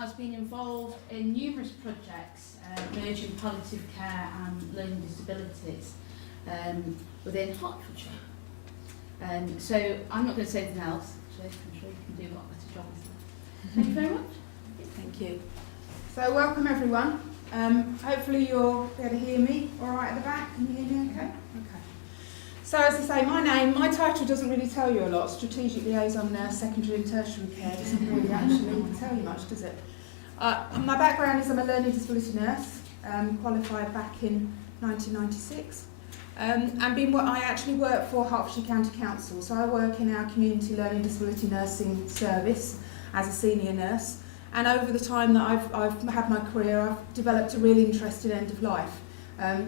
has been involved in numerous projects merging palliative care and learning disabilities within Hertfordshire. So I'm not going to say anything else, actually. I'm sure you can do a lot better job with that. Thank you very much. Thank you. So welcome everyone. Hopefully you'll be able to hear me all right at the back. Can you hear me okay? Okay. So as I say, my title doesn't really tell you a lot. Strategic Liaison Nurse, Secondary and Tertiary Care doesn't really actually tell you much, does it? My background is I'm a learning disability nurse, qualified back in 1996. I actually work for Hertfordshire County Council, so I work in our community learning disability nursing service as a senior nurse. And over the time that I've had my career, I've developed a real interest in end of life.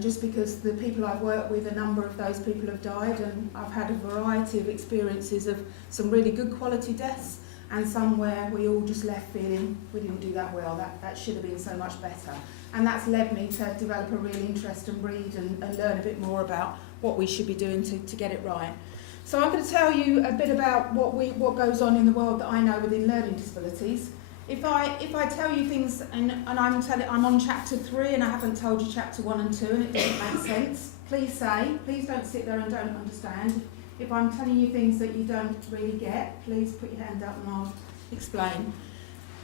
Just because the people I've worked with, a number of those people have died, and I've had a variety of experiences of some really good quality deaths and some where we all just left feeling we didn't do that well, that should have been so much better. And that's led me to develop a real interest and read and learn a bit more about what we should be doing to get it right. So I'm going to tell you a bit about what goes on in the world that I know within learning disabilities. If I tell you things and I'm on chapter 3 and I haven't told you chapter 1 and 2 and it doesn't make sense, please don't sit there and don't understand. If I'm telling you things that you don't really get, please put your hand up and I'll explain.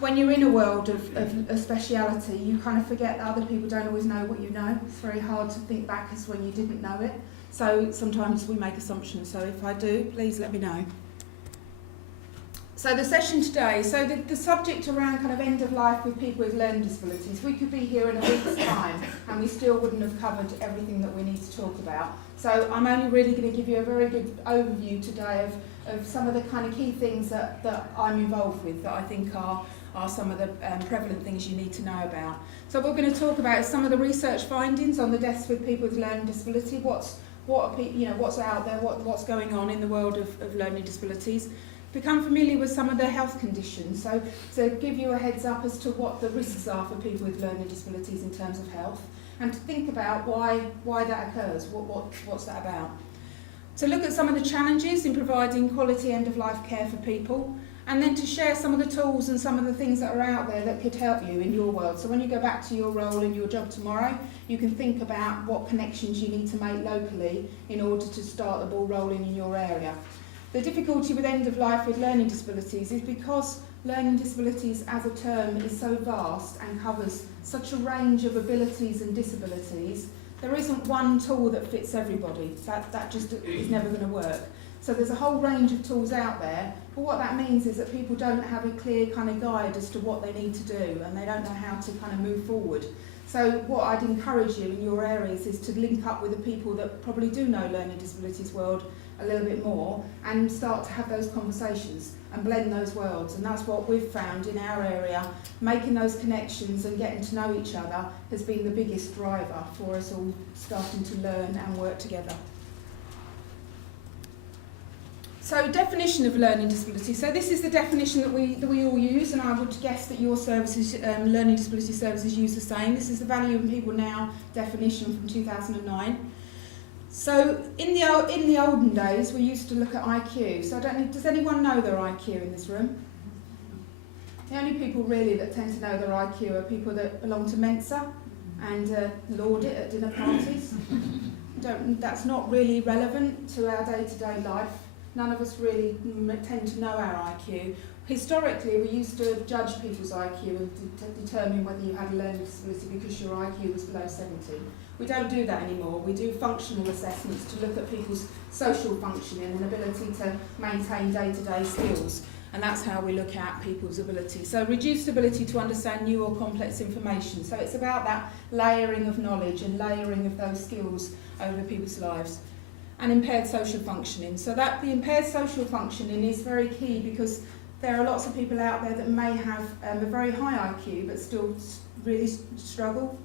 When you're in a world of a speciality, you kind of forget that other people don't always know what you know. It's very hard to think back as when you didn't know it. So sometimes we make assumptions. So if I do, please let me know. So the session today, so the subject around kind of end of life with people with learning disabilities, we could be here in a week's time and we still wouldn't have covered everything that we need to talk about. So I'm only really going to give you a very good overview today of some of the kind of key things that I'm involved with that I think are some of the prevalent things you need to know about. So what we're going to talk about is some of the research findings on the deaths with people with learning disability, what's out there, what's going on in the world of learning disabilities. Become familiar with some of their health conditions, so to give you a heads up as to what the risks are for people with learning disabilities in terms of health, and to think about why that occurs, what's that about. To look at some of the challenges in providing quality end-of-life care for people, and then to share some of the tools and some of the things that are out there that could help you in your world. So when you go back to your role in your job tomorrow, you can think about what connections you need to make locally in order to start the ball rolling in your area. The difficulty with end of life with learning disabilities is because learning disabilities as a term is so vast and covers such a range of abilities and disabilities, there isn't one tool that fits everybody. That just is never going to work. So there's a whole range of tools out there, but what that means is that people don't have a clear kind of guide as to what they need to do and they don't know how to kind of move forward. So what I'd encourage you in your areas is to link up with the people that probably do know learning disabilities world a little bit more and start to have those conversations and blend those worlds. And that's what we've found in our area. Making those connections and getting to know each other has been the biggest driver for us all starting to learn and work together. So definition of learning disability. So this is the definition that we all use, and I would guess that your services, learning disability services, use the same. This is the Value in People Now definition from 2009. So in the olden days, we used to look at IQ. So I don't know, does anyone know their IQ in this room? The only people really that tend to know their IQ are people that belong to Mensa and laud it at dinner parties. That's not really relevant to our day-to-day life. None of us really tend to know our IQ. Historically, we used to judge people's IQ and determine whether you had a learning disability because your IQ was below 70. We don't do that anymore. We do functional assessments to look at people's social functioning and ability to maintain day-to-day skills. And that's how we look at people's ability. So reduced ability to understand new or complex information. So it's about that layering of knowledge and layering of those skills over people's lives. And impaired social functioning. So that the impaired social functioning is very key because there are lots of people out there that may have a very high IQ but still really struggle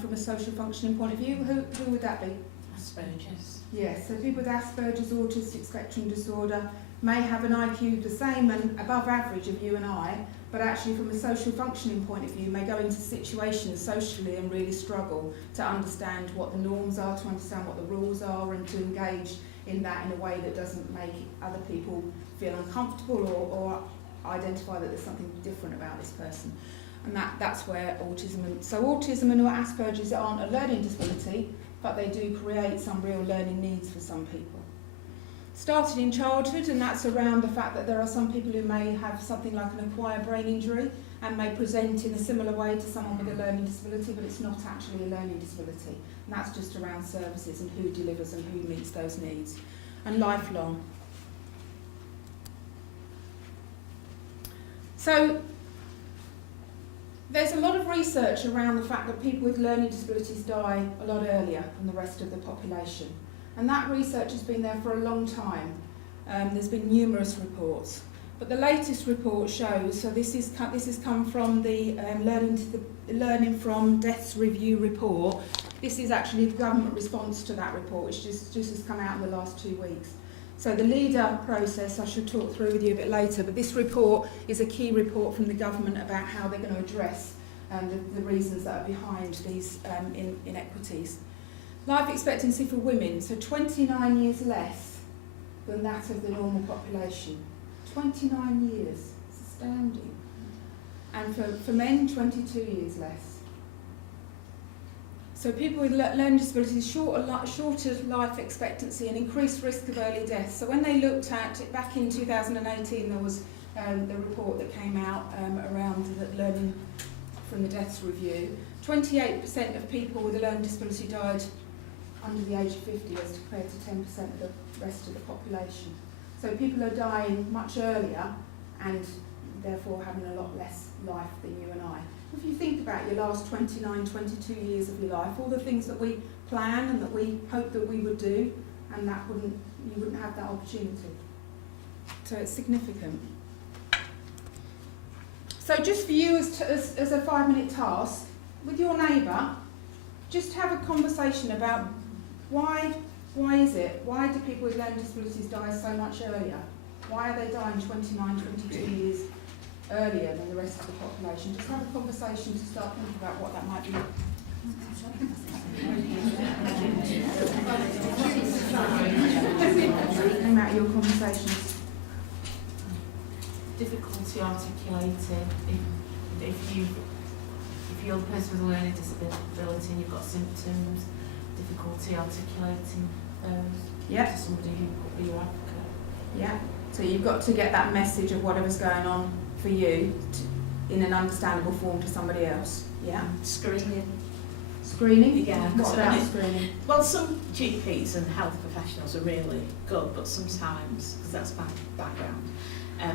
from a social functioning point of view. Who would that be? Asperger's. Yes, so people with Asperger's, autistic spectrum disorder may have an IQ the same and above average of you and I, but actually from a social functioning point of view may go into situations socially and really struggle to understand what the norms are, to understand what the rules are, and to engage in that in a way that doesn't make other people feel uncomfortable or identify that there's something different about this person. and that's where autism and Asperger's aren't a learning disability, but they do create some real learning needs for some people. Started in childhood, and that's around the fact that there are some people who may have something like an acquired brain injury and may present in a similar way to someone with a learning disability, but it's not actually a learning disability. And that's just around services and who delivers and who meets those needs. And lifelong. So there's a lot of research around the fact that people with learning disabilities die a lot earlier than the rest of the population. And that research has been there for a long time. There's been numerous reports. But the latest report shows, so this has come from the Learning from Deaths Review report. This is actually the government response to that report, which just has come out in the last 2 weeks. So the leader process I should talk through with you a bit later, but this report is a key report from the government about how they're going to address the reasons that are behind these inequities. Life expectancy for women, so 29 years less than that of the normal population. 29 years, it's astounding. And for men, 22 years less. So people with learning disabilities, shorter life expectancy and increased risk of early death. So when they looked at it back in 2018, there was the report that came out around the learning from the Deaths Review. 28% of people with a learning disability died under the age of 50 as compared to 10% of the rest of the population. So people are dying much earlier and therefore having a lot less life than you and I. If you think about your last 29, 22 years of your life, all the things that we plan and that we hope that we would do, and you wouldn't have that opportunity. So it's significant. So just for you as a 5-minute task, with your neighbour, just have a conversation about why is it? Why do people with learning disabilities die so much earlier? Why are they dying 29, 22 years earlier than the rest of the population? Just have a conversation to start thinking about what that might be. Think about your conversations. Difficulty articulating. If you're the person with a learning disability and you've got symptoms, difficulty articulating those to somebody who could be your advocate. Yeah. So you've got to get that message of whatever's going on for you in an understandable form to somebody else. Yeah. Screening. Screening? Yeah. What about screening? Well, some GPs and health professionals are really good, but sometimes, because that's my background,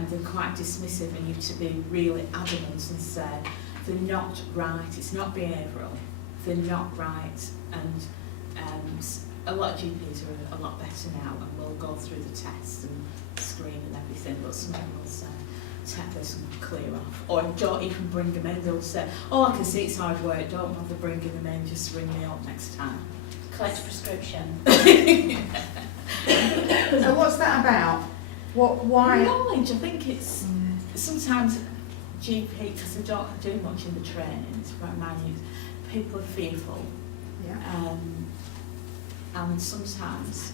they're quite dismissive and you have to be really adamant and say, they're not right, it's not behavioural, they're not right, and a lot of GPs are a lot better now and will go through the tests and screen and everything, but some people will say, take this and clear off, or don't even bring them in. They'll say, oh, I can see it's hard work, don't bother bringing them in, just ring me up next time. Collect prescription. So what's that about? Why? Knowledge, I think it's sometimes GP, because I don't do much in the training, it's quite minute, people are fearful. Yeah. And sometimes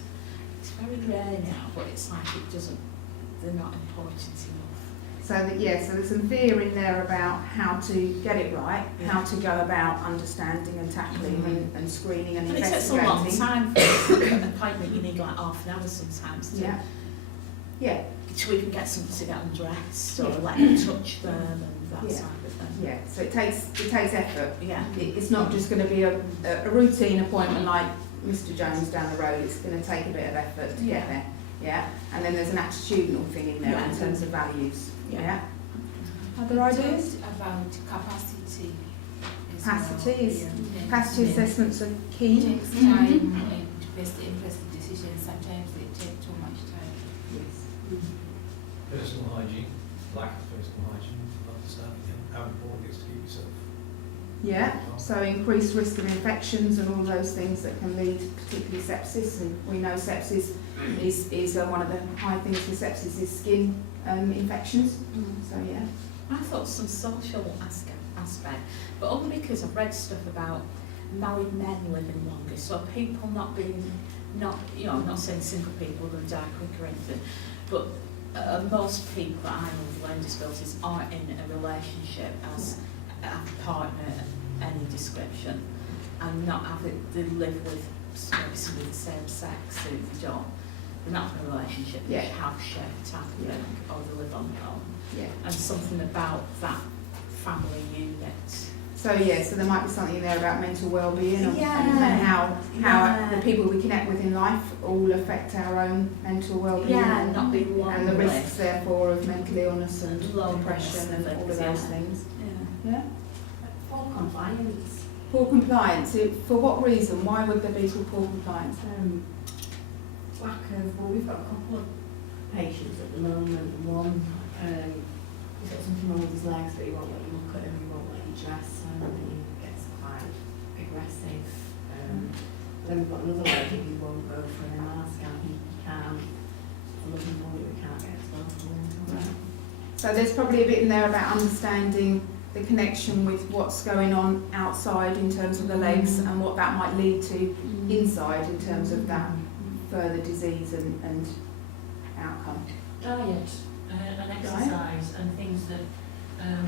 it's very rare now, but it's like they're not important enough. So there's some fear in there about how to get it right, how to go about understanding and tackling and screening and investigating. It takes a long time for an appointment. You need like half an hour sometimes to even get somebody to get undressed or let them touch them and that sort of thing. Yeah, so it takes effort. Yeah. It's not just going to be a routine appointment like Mr. Jones down the road. It's going to take a bit of effort to get there. Yeah, and then there's an attitudinal thing in there in terms of values. Yeah. Other ideas? About capacity. Capacity assessments are key. It takes time and best interest decisions. Sometimes they take too much time. Yes. Personal hygiene, lack of personal hygiene, understanding how important it is to keep yourself. Yeah, so increased risk of infections and all those things that can lead, particularly sepsis, and we know sepsis is one of the high things for sepsis is skin infections. So yeah. I thought some social aspect, but only because I've read stuff about married men living longer, so people not, I'm not saying single people are going to die quicker or anything, but most people that I know with learning disabilities are in a relationship as partner any description and not have it, they live with maybe somebody of the same sex who they don't, they're not in a relationship, they have shared type of thing, or they live on their own. And something about that family unit. So so there might be something in there about mental well-being and how the people we connect with in life all affect our own mental well-being and not being lonely. And the risks therefore of mental illness and depression and all of those things. Poor compliance. Poor compliance. For what reason? Why would there be poor compliance? Lack of, well, we've got a couple of patients at the moment. One, he's got something wrong with his legs, but he won't let you look at him, he won't let you dress him, and he gets quite aggressive. Then we've got another lady who won't go for an MR scan, he can't. I'm looking for it, we can't get as well for him. So there's probably a bit in there about understanding the connection with what's going on outside in terms of the legs and what that might lead to inside in terms of that further disease and outcome. Diet and exercise and things that are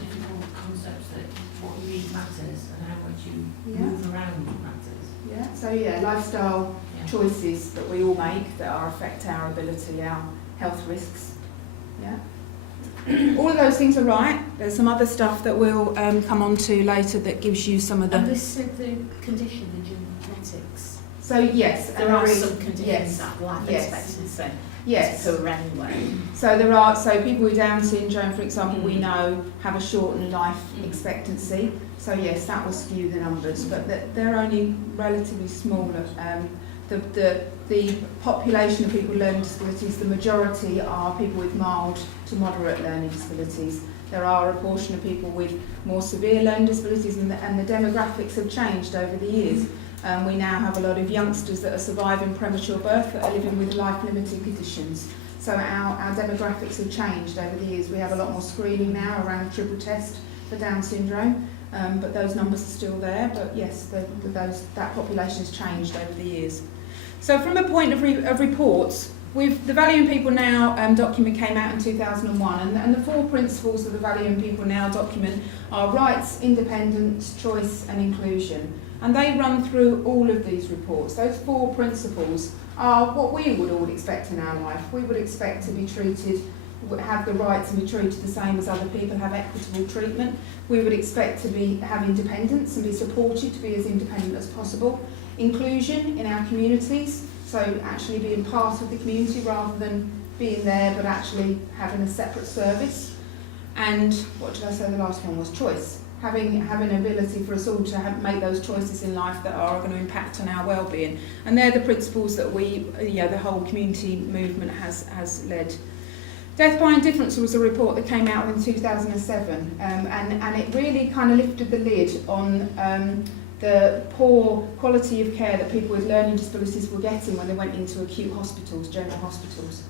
difficult concepts, that what you eat matters and how much you move around matters. So lifestyle choices that we all make that affect our ability, our health risks. All of those things are right. There's some other stuff that we'll come on to later that gives you some of the... And this is the condition, the genetics. So yes, there are some conditions that life expectancy occur anyway. So there are, people with Down syndrome, for example, we know have a shortened life expectancy. So yes, that will skew the numbers, but they're only relatively smaller. The population of people with learning disabilities, the majority are people with mild to moderate learning disabilities. There are a portion of people with more severe learning disabilities, and the demographics have changed over the years. We now have a lot of youngsters that are surviving premature birth that are living with life-limiting conditions. So our demographics have changed over the years. We have a lot more screening now around triple test for Down syndrome, but those numbers are still there. But yes, that population has changed over the years. So from a point of reports, the Value in People Now document came out in 2001, and the 4 principles of the Value in People Now document are rights, independence, choice and inclusion. And they run through all of these reports. Those 4 principles are what we would all expect in our life. We would expect to be treated, have the right to be treated the same as other people, have equitable treatment. We would expect to have independence and be supported to be as independent as possible. Inclusion in our communities, so actually being part of the community rather than being there but actually having a separate service. And what did I say the last one was? Choice. Having an ability for us all to make those choices in life that are going to impact on our well-being. And they're the principles that the whole community movement has led. Death by Indifference was a report that came out in 2007, and it really kind of lifted the lid on the poor quality of care that people with learning disabilities were getting when they went into acute hospitals, general hospitals.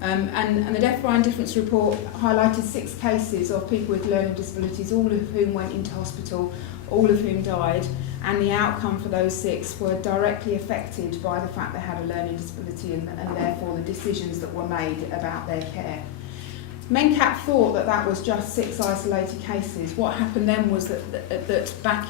And the Death by Indifference report highlighted 6 cases of people with learning disabilities, all of whom went into hospital, all of whom died, and the outcome for those 6 were directly affected by the fact they had a learning disability and therefore the decisions that were made about their care. MENCAP thought that was just 6 isolated cases. What happened then was that back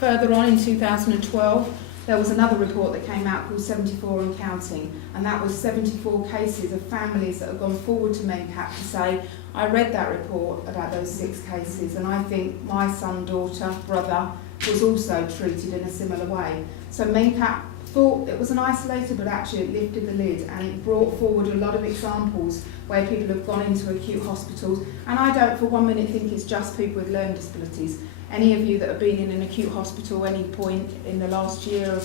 further on in 2012, there was another report that came out called 74 and Counting, and that was 74 cases of families that have gone forward to MENCAP to say, I read that report about those 6 cases, and I think my son, daughter, brother was also treated in a similar way. So MENCAP thought it was an isolated, but actually it lifted the lid and it brought forward a lot of examples where people have gone into acute hospitals. And I don't for 1 minute think it's just people with learning disabilities. Any of you that have been in an acute hospital any point in the last year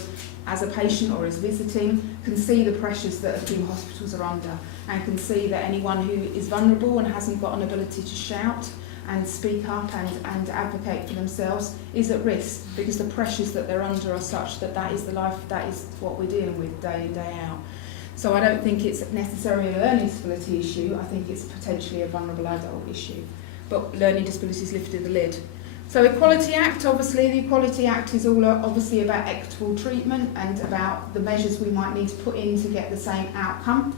as a patient or as visiting can see the pressures that acute hospitals are under, and can see that anyone who is vulnerable and hasn't got an ability to shout and speak up and advocate for themselves is at risk, because the pressures that they're under are such that is the life, that is what we're dealing with day in, day out. So I don't think it's necessarily a learning disability issue, I think it's potentially a vulnerable adult issue. But learning disabilities lifted the lid. So Equality Act, obviously the Equality Act is all obviously about equitable treatment and about the measures we might need to put in to get the same outcome.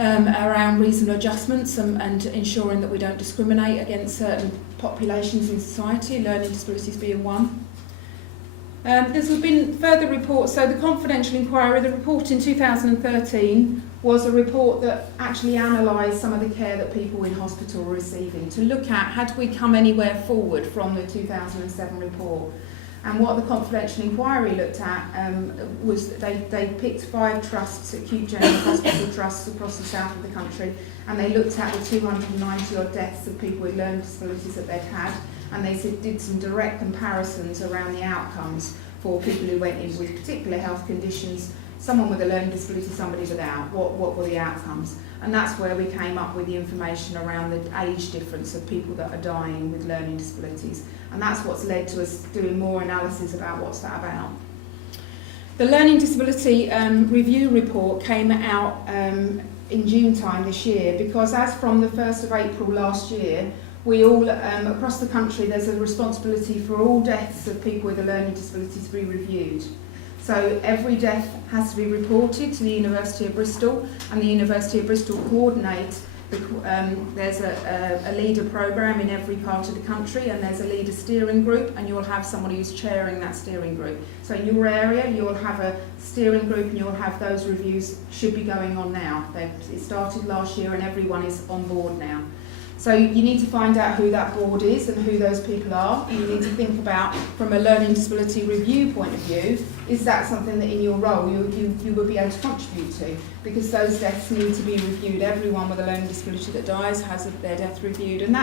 around reasonable adjustments and ensuring that we don't discriminate against certain populations in society, learning disabilities being one. There's been further reports, so the confidential inquiry, the report in 2013 was a report that actually analysed some of the care that people in hospital were receiving, to look at had we come anywhere forward from the 2007 report. And what the confidential inquiry looked at was that they picked 5 trusts, acute general hospital trusts across the south of the country, and they looked at the 290 odd deaths of people with learning disabilities that they'd had, and they did some direct comparisons around the outcomes for people who went in with particular health conditions, someone with a learning disability, somebody without, what were the outcomes. And that's where we came up with the information around the age difference of people that are dying with learning disabilities. And that's what's led to us doing more analysis about what's that about. The Learning Disability Review report came out in June time this year, because as from the 1st of April last year, we all, across the country, there's a responsibility for all deaths of people with a learning disability to be reviewed. So every death has to be reported to the University of Bristol, and the University of Bristol coordinate. There's a leader programme in every part of the country, and there's a leader steering group, and you'll have someone who's chairing that steering group. So in your area, you'll have a steering group, and you'll have those reviews should be going on now. It started last year, and everyone is on board now. So you need to find out who that board is and who those people are. You need to think about, from a learning disability review point of view, is that something that in your role you would be able to contribute to? Because those deaths need to be reviewed. Everyone with a learning disability that dies has their death reviewed. And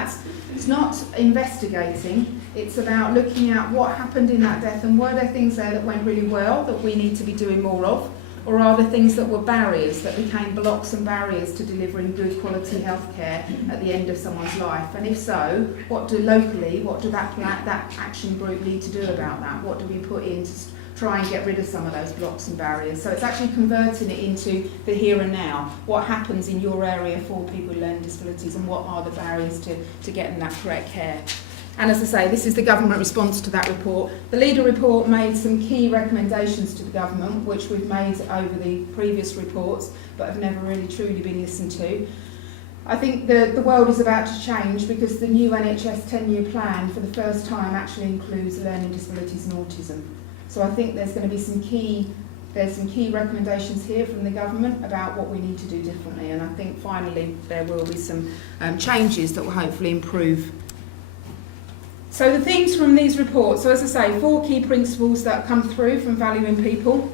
it's not investigating, it's about looking at what happened in that death, and were there things there that went really well that we need to be doing more of? Or are there things that were barriers, that became blocks and barriers to delivering good quality healthcare at the end of someone's life? And if so, what do that action group need to do about that? What do we put in to try and get rid of some of those blocks and barriers? So it's actually converting it into the here and now. What happens in your area for people with learning disabilities, and what are the barriers to getting that correct care? And as I say, this is the government response to that report. The leader report made some key recommendations to the government, which we've made over the previous reports, but have never really truly been listened to. I think the world is about to change, because the new NHS 10-year plan for the first time actually includes learning disabilities and autism. So I think there's going to be some key recommendations here from the government about what we need to do differently, and I think finally there will be some changes that will hopefully improve. So the themes from these reports, so as I say, 4 key principles that come through from valuing people.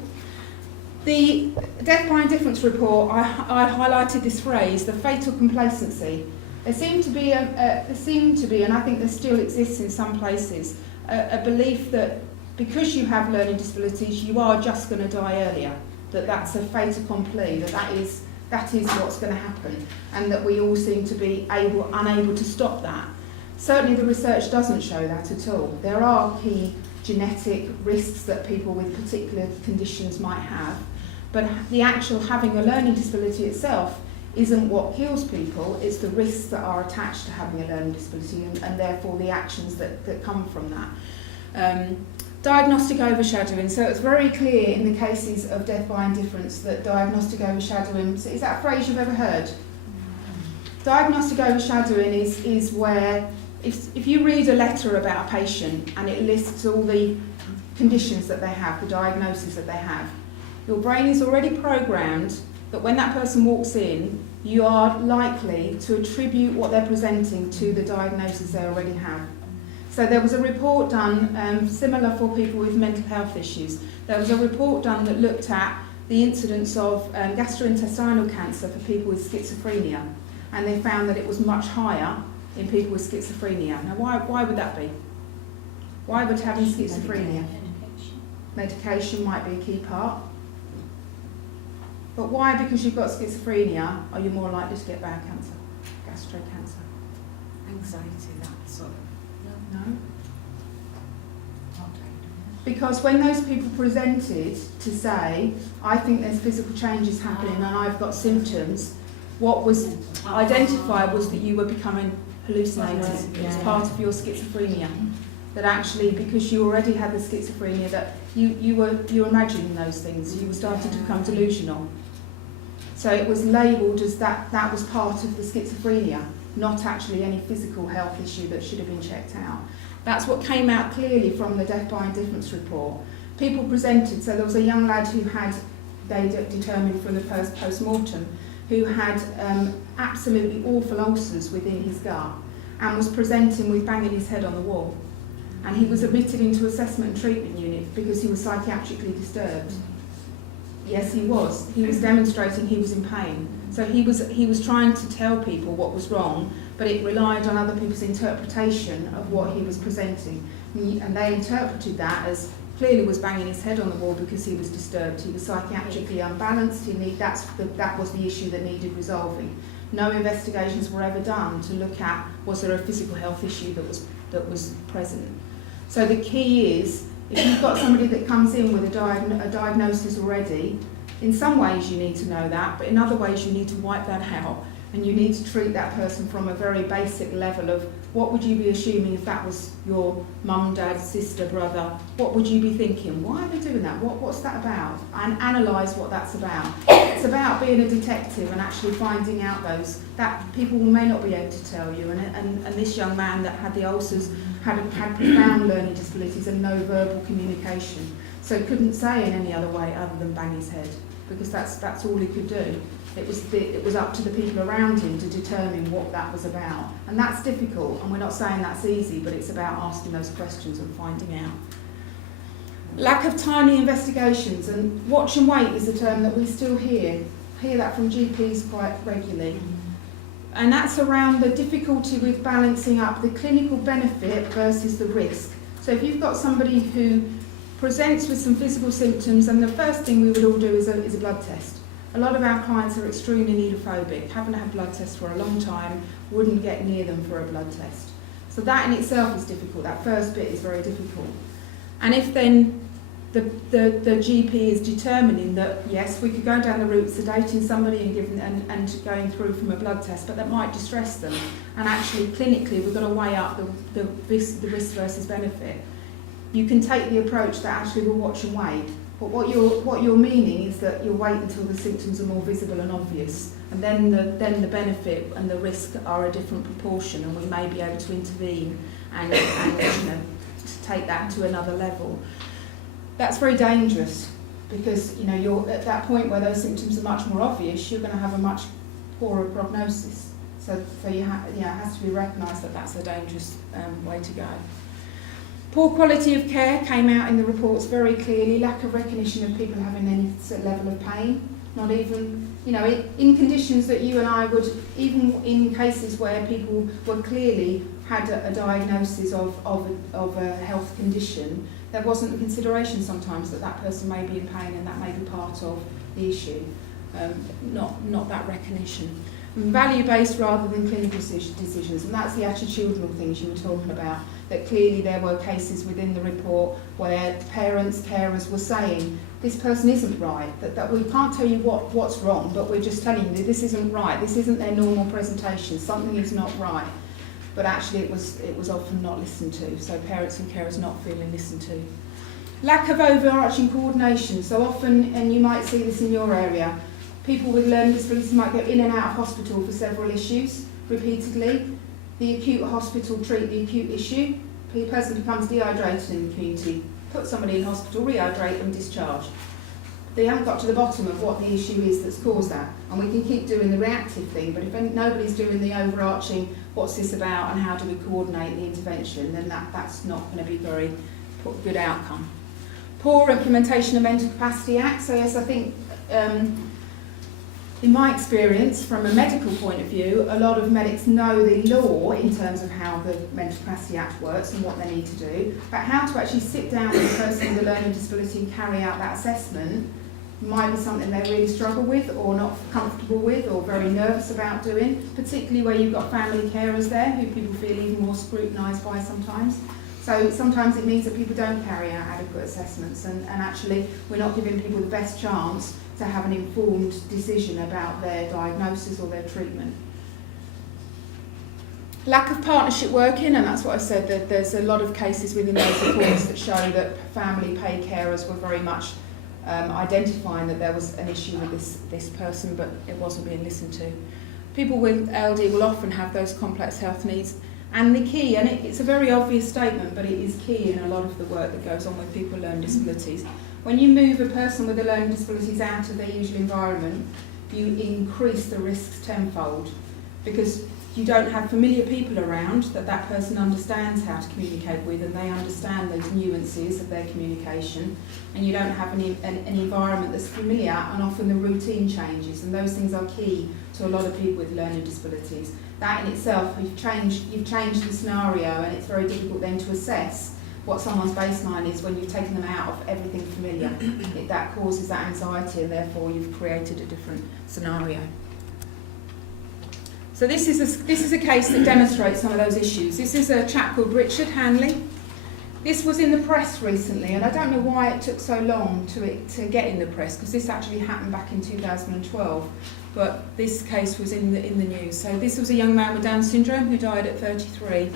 The Death by Indifference report, I highlighted this phrase, the fatal complacency. There seemed to be, and I think there still exists in some places, a belief that because you have learning disabilities, you are just going to die earlier, that's a fait accompli, that is what's going to happen, and that we all seem to be unable to stop that. Certainly the research doesn't show that at all. There are key genetic risks that people with particular conditions might have, but the actual having a learning disability itself isn't what kills people, it's the risks that are attached to having a learning disability, and therefore the actions that come from that. Diagnostic overshadowing. So it's very clear in the cases of death by indifference that diagnostic overshadowing, is that a phrase you've ever heard? Diagnostic overshadowing is where if you read a letter about a patient and it lists all the conditions that they have, the diagnoses that they have, your brain is already programmed that when that person walks in, you are likely to attribute what they're presenting to the diagnosis they already have. So there was a report done, similar for people with mental health issues. There was a report done that looked at the incidence of gastrointestinal cancer for people with schizophrenia, and they found that it was much higher in people with schizophrenia. Now why would that be? Why would having schizophrenia? Medication might be a key part. But why, because you've got schizophrenia, are you more likely to get bowel cancer, gastric cancer? Anxiety, that sort of. No. Because when those people presented to say, I think there's physical changes happening and I've got symptoms, what was identified was that you were becoming hallucinated. It was part of your schizophrenia. That actually, because you already had the schizophrenia, that you were imagining those things. You were starting to become delusional. So it was labelled as that was part of the schizophrenia, not actually any physical health issue that should have been checked out. That's what came out clearly from the death by indifference report. People presented, so there was a young lad who had, they determined from the first post-mortem, who had absolutely awful ulcers within his gut and was presenting with banging his head on the wall. And he was admitted into assessment and treatment unit because he was psychiatrically disturbed. Yes, he was. He was demonstrating he was in pain. So he was trying to tell people what was wrong, but it relied on other people's interpretation of what he was presenting. And they interpreted that as clearly was banging his head on the wall because he was disturbed. He was psychiatrically unbalanced. That was the issue that needed resolving. No investigations were ever done to look at was there a physical health issue that was present. So the key is, if you've got somebody that comes in with a diagnosis already, in some ways you need to know that, but in other ways you need to wipe that out, and you need to treat that person from a very basic level of what would you be assuming if that was your mum, dad, sister, brother? What would you be thinking? Why are they doing that? What's that about? And analyse what that's about. It's about being a detective and actually finding out those that people may not be able to tell you. And this young man that had the ulcers had profound learning disabilities and no verbal communication, so couldn't say in any other way other than bang his head, because that's all he could do. It was up to the people around him to determine what that was about. And that's difficult, and we're not saying that's easy, but it's about asking those questions and finding out. Lack of timely investigations, and watch and wait is a term that we still hear that from GPs quite regularly. And that's around the difficulty with balancing up the clinical benefit versus the risk. So if you've got somebody who presents with some physical symptoms, and the first thing we would all do is a blood test. A lot of our clients are extremely needophobic, haven't had blood tests for a long time, wouldn't get near them for a blood test. So that in itself is difficult. That first bit is very difficult. And if then the GP is determining that, yes, we could go down the route sedating somebody and going through from a blood test, but that might distress them. And actually, clinically, we've got to weigh up the risk versus benefit. You can take the approach that actually we'll watch and wait. But what you're meaning is that you'll wait until the symptoms are more visible and obvious, and then the benefit and the risk are a different proportion, and we may be able to intervene and to take that to another level. That's very dangerous, because you're at that point where those symptoms are much more obvious. You're going to have a much poorer prognosis. So it has to be recognised that that's a dangerous way to go. Poor quality of care came out in the reports very clearly. Lack of recognition of people having any level of pain. Not even, in conditions that you and I would, even in cases where people were clearly had a diagnosis of a health condition, there wasn't a consideration sometimes that person may be in pain and that may be part of the issue. Not that recognition. Value-based rather than clinical decisions, and that's the attitudinal things you were talking about, that clearly there were cases within the report where parents, carers were saying, this person isn't right, that we can't tell you what's wrong, but we're just telling you this isn't right, this isn't their normal presentation, something is not right. But actually it was often not listened to, so parents and carers not feeling listened to. Lack of overarching coordination, so often, and you might see this in your area, people with learning disabilities might go in and out of hospital for several issues repeatedly. The acute hospital treat the acute issue. The person becomes dehydrated in the community, put somebody in hospital, rehydrate them, discharge. They haven't got to the bottom of what the issue is that's caused that. And we can keep doing the reactive thing, but if nobody's doing the overarching, what's this about and how do we coordinate the intervention, then that's not going to be very good outcome. Poor implementation of Mental Capacity Act. So yes, I think in my experience, from a medical point of view, a lot of medics know the law in terms of how the Mental Capacity Act works and what they need to do, but how to actually sit down with a person with a learning disability and carry out that assessment might be something they really struggle with or not comfortable with or very nervous about doing, particularly where you've got family carers there who people feel even more scrutinised by sometimes. So sometimes it means that people don't carry out adequate assessments and actually we're not giving people the best chance to have an informed decision about their diagnosis or their treatment. Lack of partnership working, and that's what I said, that there's a lot of cases within those reports that show that family paid carers were very much identifying that there was an issue with this person, but it wasn't being listened to. People with LD will often have those complex health needs, and the key, and it's a very obvious statement, but it is key in a lot of the work that goes on with people with learning disabilities. When you move a person with a learning disabilities out of their usual environment, you increase the risks tenfold, because you don't have familiar people around that person understands how to communicate with, and they understand those nuances of their communication, and you don't have an environment that's familiar, and often the routine changes, and those things are key to a lot of people with learning disabilities. That in itself, you've changed the scenario, and it's very difficult then to assess what someone's baseline is when you've taken them out of everything familiar. That causes that anxiety, and therefore you've created a different scenario. So this is a case that demonstrates some of those issues. This is a chap called Richard Handley. This was in the press recently, and I don't know why it took so long to get in the press, because this actually happened back in 2012, but this case was in the news. So this was a young man with Down syndrome who died at 33.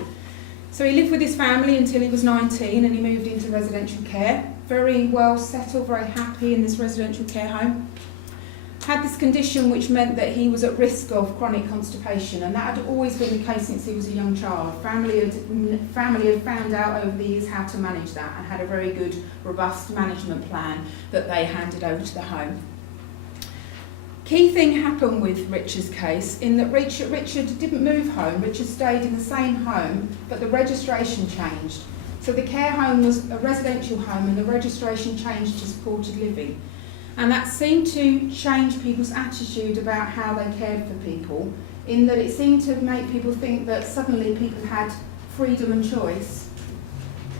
So he lived with his family until he was 19, and he moved into residential care. Very well settled, very happy in this residential care home. Had this condition which meant that he was at risk of chronic constipation, and that had always been the case since he was a young child. Family had found out over the years how to manage that, and had a very good, robust management plan that they handed over to the home. Key thing happened with Richard's case in that Richard didn't move home. Richard stayed in the same home, but the registration changed. So the care home was a residential home, and the registration changed to supported living. And that seemed to change people's attitude about how they cared for people, in that it seemed to make people think that suddenly people had freedom and choice,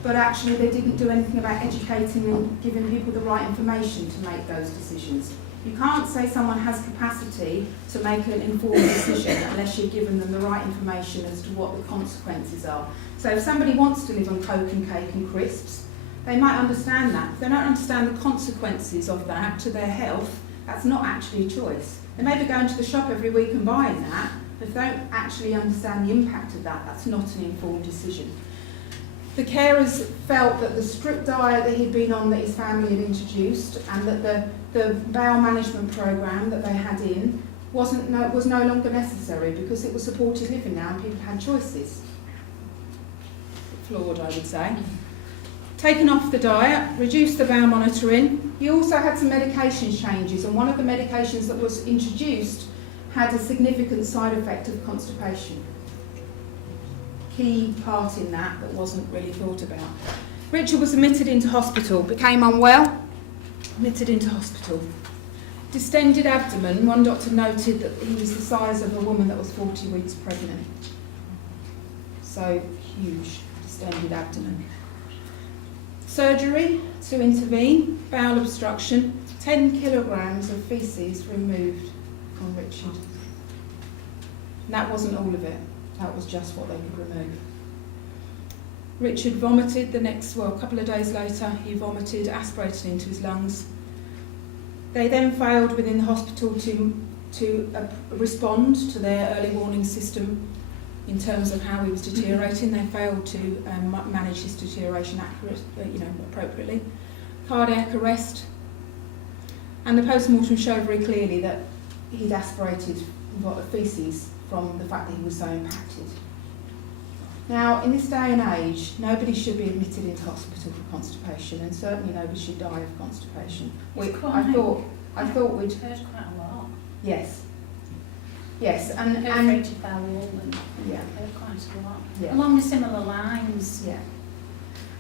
but actually they didn't do anything about educating and giving people the right information to make those decisions. You can't say someone has capacity to make an informed decision unless you've given them the right information as to what the consequences are. So if somebody wants to live on Coke and cake and crisps, they might understand that. If they don't understand the consequences of that to their health, that's not actually a choice. They may be going to the shop every week and buying that, but if they don't actually understand the impact of that, that's not an informed decision. The carers felt that the strict diet that he'd been on, that his family had introduced, and that the bowel management programme that they had in was no longer necessary, because it was supported living now and people had choices. Flawed, I would say. Taken off the diet, reduced the bowel monitoring. He also had some medication changes, and one of the medications that was introduced had a significant side effect of constipation. Key part in that wasn't really thought about. Richard was admitted into hospital, became unwell, admitted into hospital. Distended abdomen, one doctor noted that he was the size of a woman that was 40 weeks pregnant. So huge, distended abdomen. Surgery to intervene, bowel obstruction, 10 kilograms of faeces removed from Richard. And that wasn't all of it, that was just what they could remove. Richard vomited a couple of days later, he vomited, aspirated into his lungs. They then failed within the hospital to respond to their early warning system in terms of how he was deteriorating. They failed to manage his deterioration appropriately. Cardiac arrest. And the post-mortem showed very clearly that he'd aspirated faeces from the fact that he was so impacted. Now, in this day and age, nobody should be admitted into hospital for constipation, and certainly nobody should die of constipation. I thought we'd heard quite a lot. Yes, and Perforated bowel and yeah, heard quite a lot. yeah. Along the similar lines. Yeah,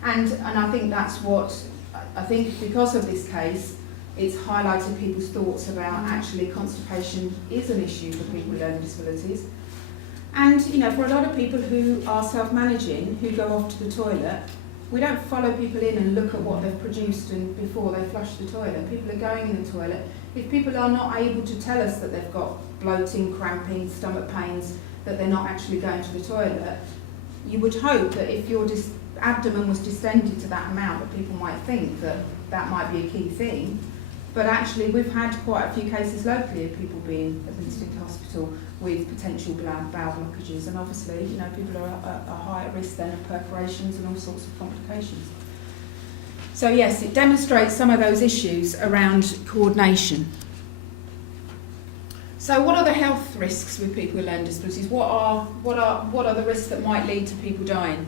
and I think that's what I think, because of this case, it's highlighted people's thoughts about actually constipation is an issue for people with learning disabilities. And for a lot of people who are self-managing, who go off to the toilet, we don't follow people in and look at what they've produced and before they flush the toilet. People are going in the toilet. If people are not able to tell us that they've got bloating, cramping, stomach pains, that they're not actually going to the toilet, you would hope that if your abdomen was distended to that amount, that people might think that that might be a key thing. But actually, we've had quite a few cases locally of people being admitted into hospital with potential bowel blockages, and obviously, people are high at risk then of perforations and all sorts of complications. So yes, it demonstrates some of those issues around coordination. So what are the health risks with people with learning disabilities? What are the risks that might lead to people dying?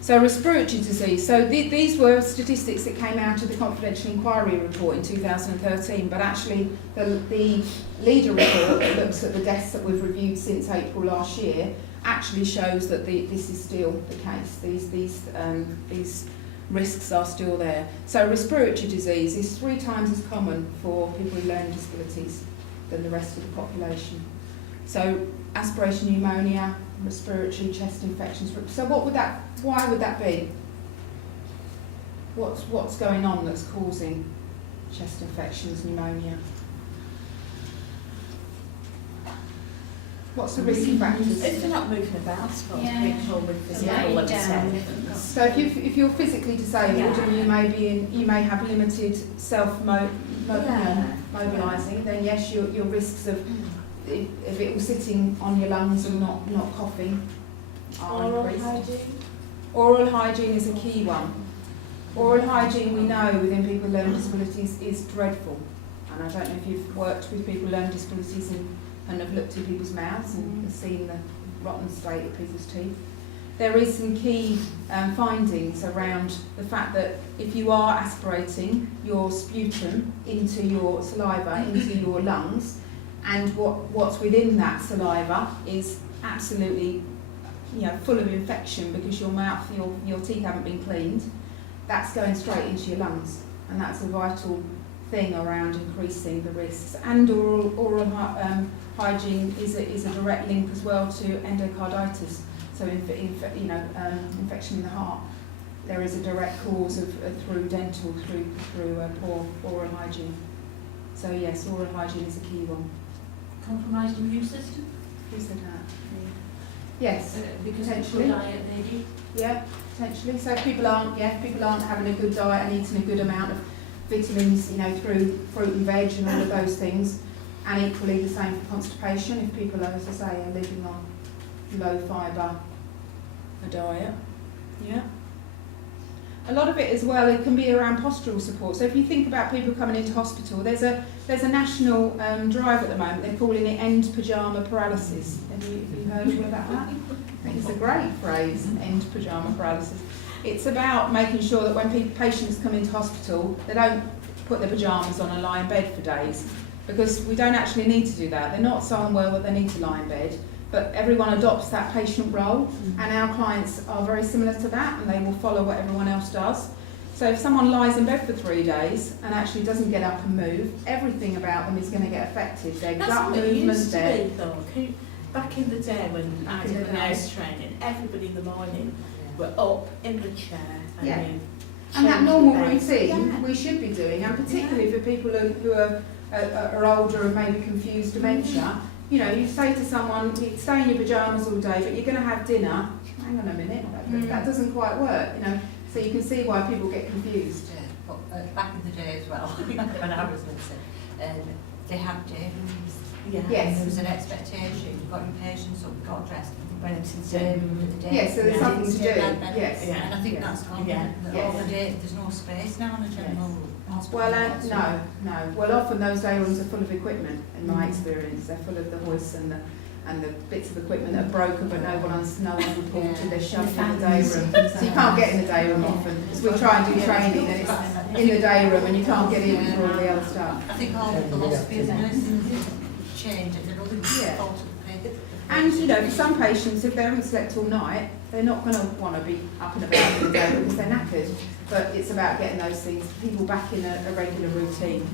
So respiratory disease. So these were statistics that came out of the confidential inquiry report in 2013, but actually the leader report that looks at the deaths that we've reviewed since April last year actually shows that this is still the case. These risks are still there. So respiratory disease is 3 times as common for people with learning disabilities than the rest of the population. So aspiration pneumonia, respiratory, chest infections. So why would that be? What's going on that's causing chest infections, pneumonia? What's the risk factors? If they're not moving about, Yeah. people with physical Lying down, limitations. So if you're physically disabled Yeah. and you may have limited mobilising, then yes, your risks of if it was sitting on your lungs and not coughing are Oral increased. hygiene. Oral hygiene is a key one. Oral hygiene, we know within people with learning disabilities, is dreadful. And I don't know if you've worked with people with learning disabilities and have looked in people's mouths and seen the rotten state of people's teeth. There is some key findings around the fact that if you are aspirating your sputum into your saliva, into your lungs, and what's within that saliva is absolutely full of infection because your mouth, your teeth haven't been cleaned, that's going straight into your lungs, and that's a vital thing around increasing the risks. And oral hygiene is a direct link as well to endocarditis, so infection in the heart. There is a direct cause of through poor oral hygiene. So yes, oral hygiene is a key one. Compromised immune system? Who said that? Yes, Because of potentially. good diet, maybe? Yeah, potentially. So if people aren't having a good diet and eating a good amount of vitamins, through fruit and veg and all of those things, and equally the same for constipation. If people, as I say, are living on low fibre diet, yeah. A lot of it as well, it can be around postural support. So if you think about people coming into hospital, there's a national drive at the moment. They're calling it end pyjama paralysis. Have you heard about that? I think it's a great phrase, end pyjama paralysis. It's about making sure that when patients come into hospital, they don't put their pyjamas on and lie in bed for days, because we don't actually need to do that. They're not so unwell that they need to lie in bed, but everyone adopts that patient role, and our clients are very similar to that, and they will follow what everyone else does. So if someone lies in bed for 3 days and actually doesn't get up and move, everything about them is going to get affected. Their That's gut what it movement, used to their be, though. Back in the day when I did the nurse training, everybody in the morning were up in the chair and Yeah. you and that changed normal the beds. routine Yeah. we should be doing, and particularly for people who are older and maybe confused dementia. You say to someone, you stay in your pyjamas all day, but you're going to have dinner. Hang on a minute, that doesn't quite work. So you can see why people get confused. Back in the day as well, when I was listening, they had day rooms. Yeah. Yes. There was an expectation, you got your patients up, got dressed, and went into the day room for the day. Yes, so there's Yeah. something to do. Yes. Yes. Yeah. And I think Yeah. that's gone. Yeah. That Yes. all the day, there's no space now in a general hospital. Well, no. Well, often those day rooms are full of equipment. In my experience, they're full of the hoists and the bits of equipment that are broken, but no one reported. They're shoved in the day room, so you can't get in the day room often. Because we try and do training, and it's in the day room, and you can't get in for all the other stuff. I think all the philosophy of nursing changed, and another Yeah. fault of the And for some patients, if they haven't slept all night, they're not going to want to be up and about in the day because they're knackered. But it's about getting those things, people back in a regular routine.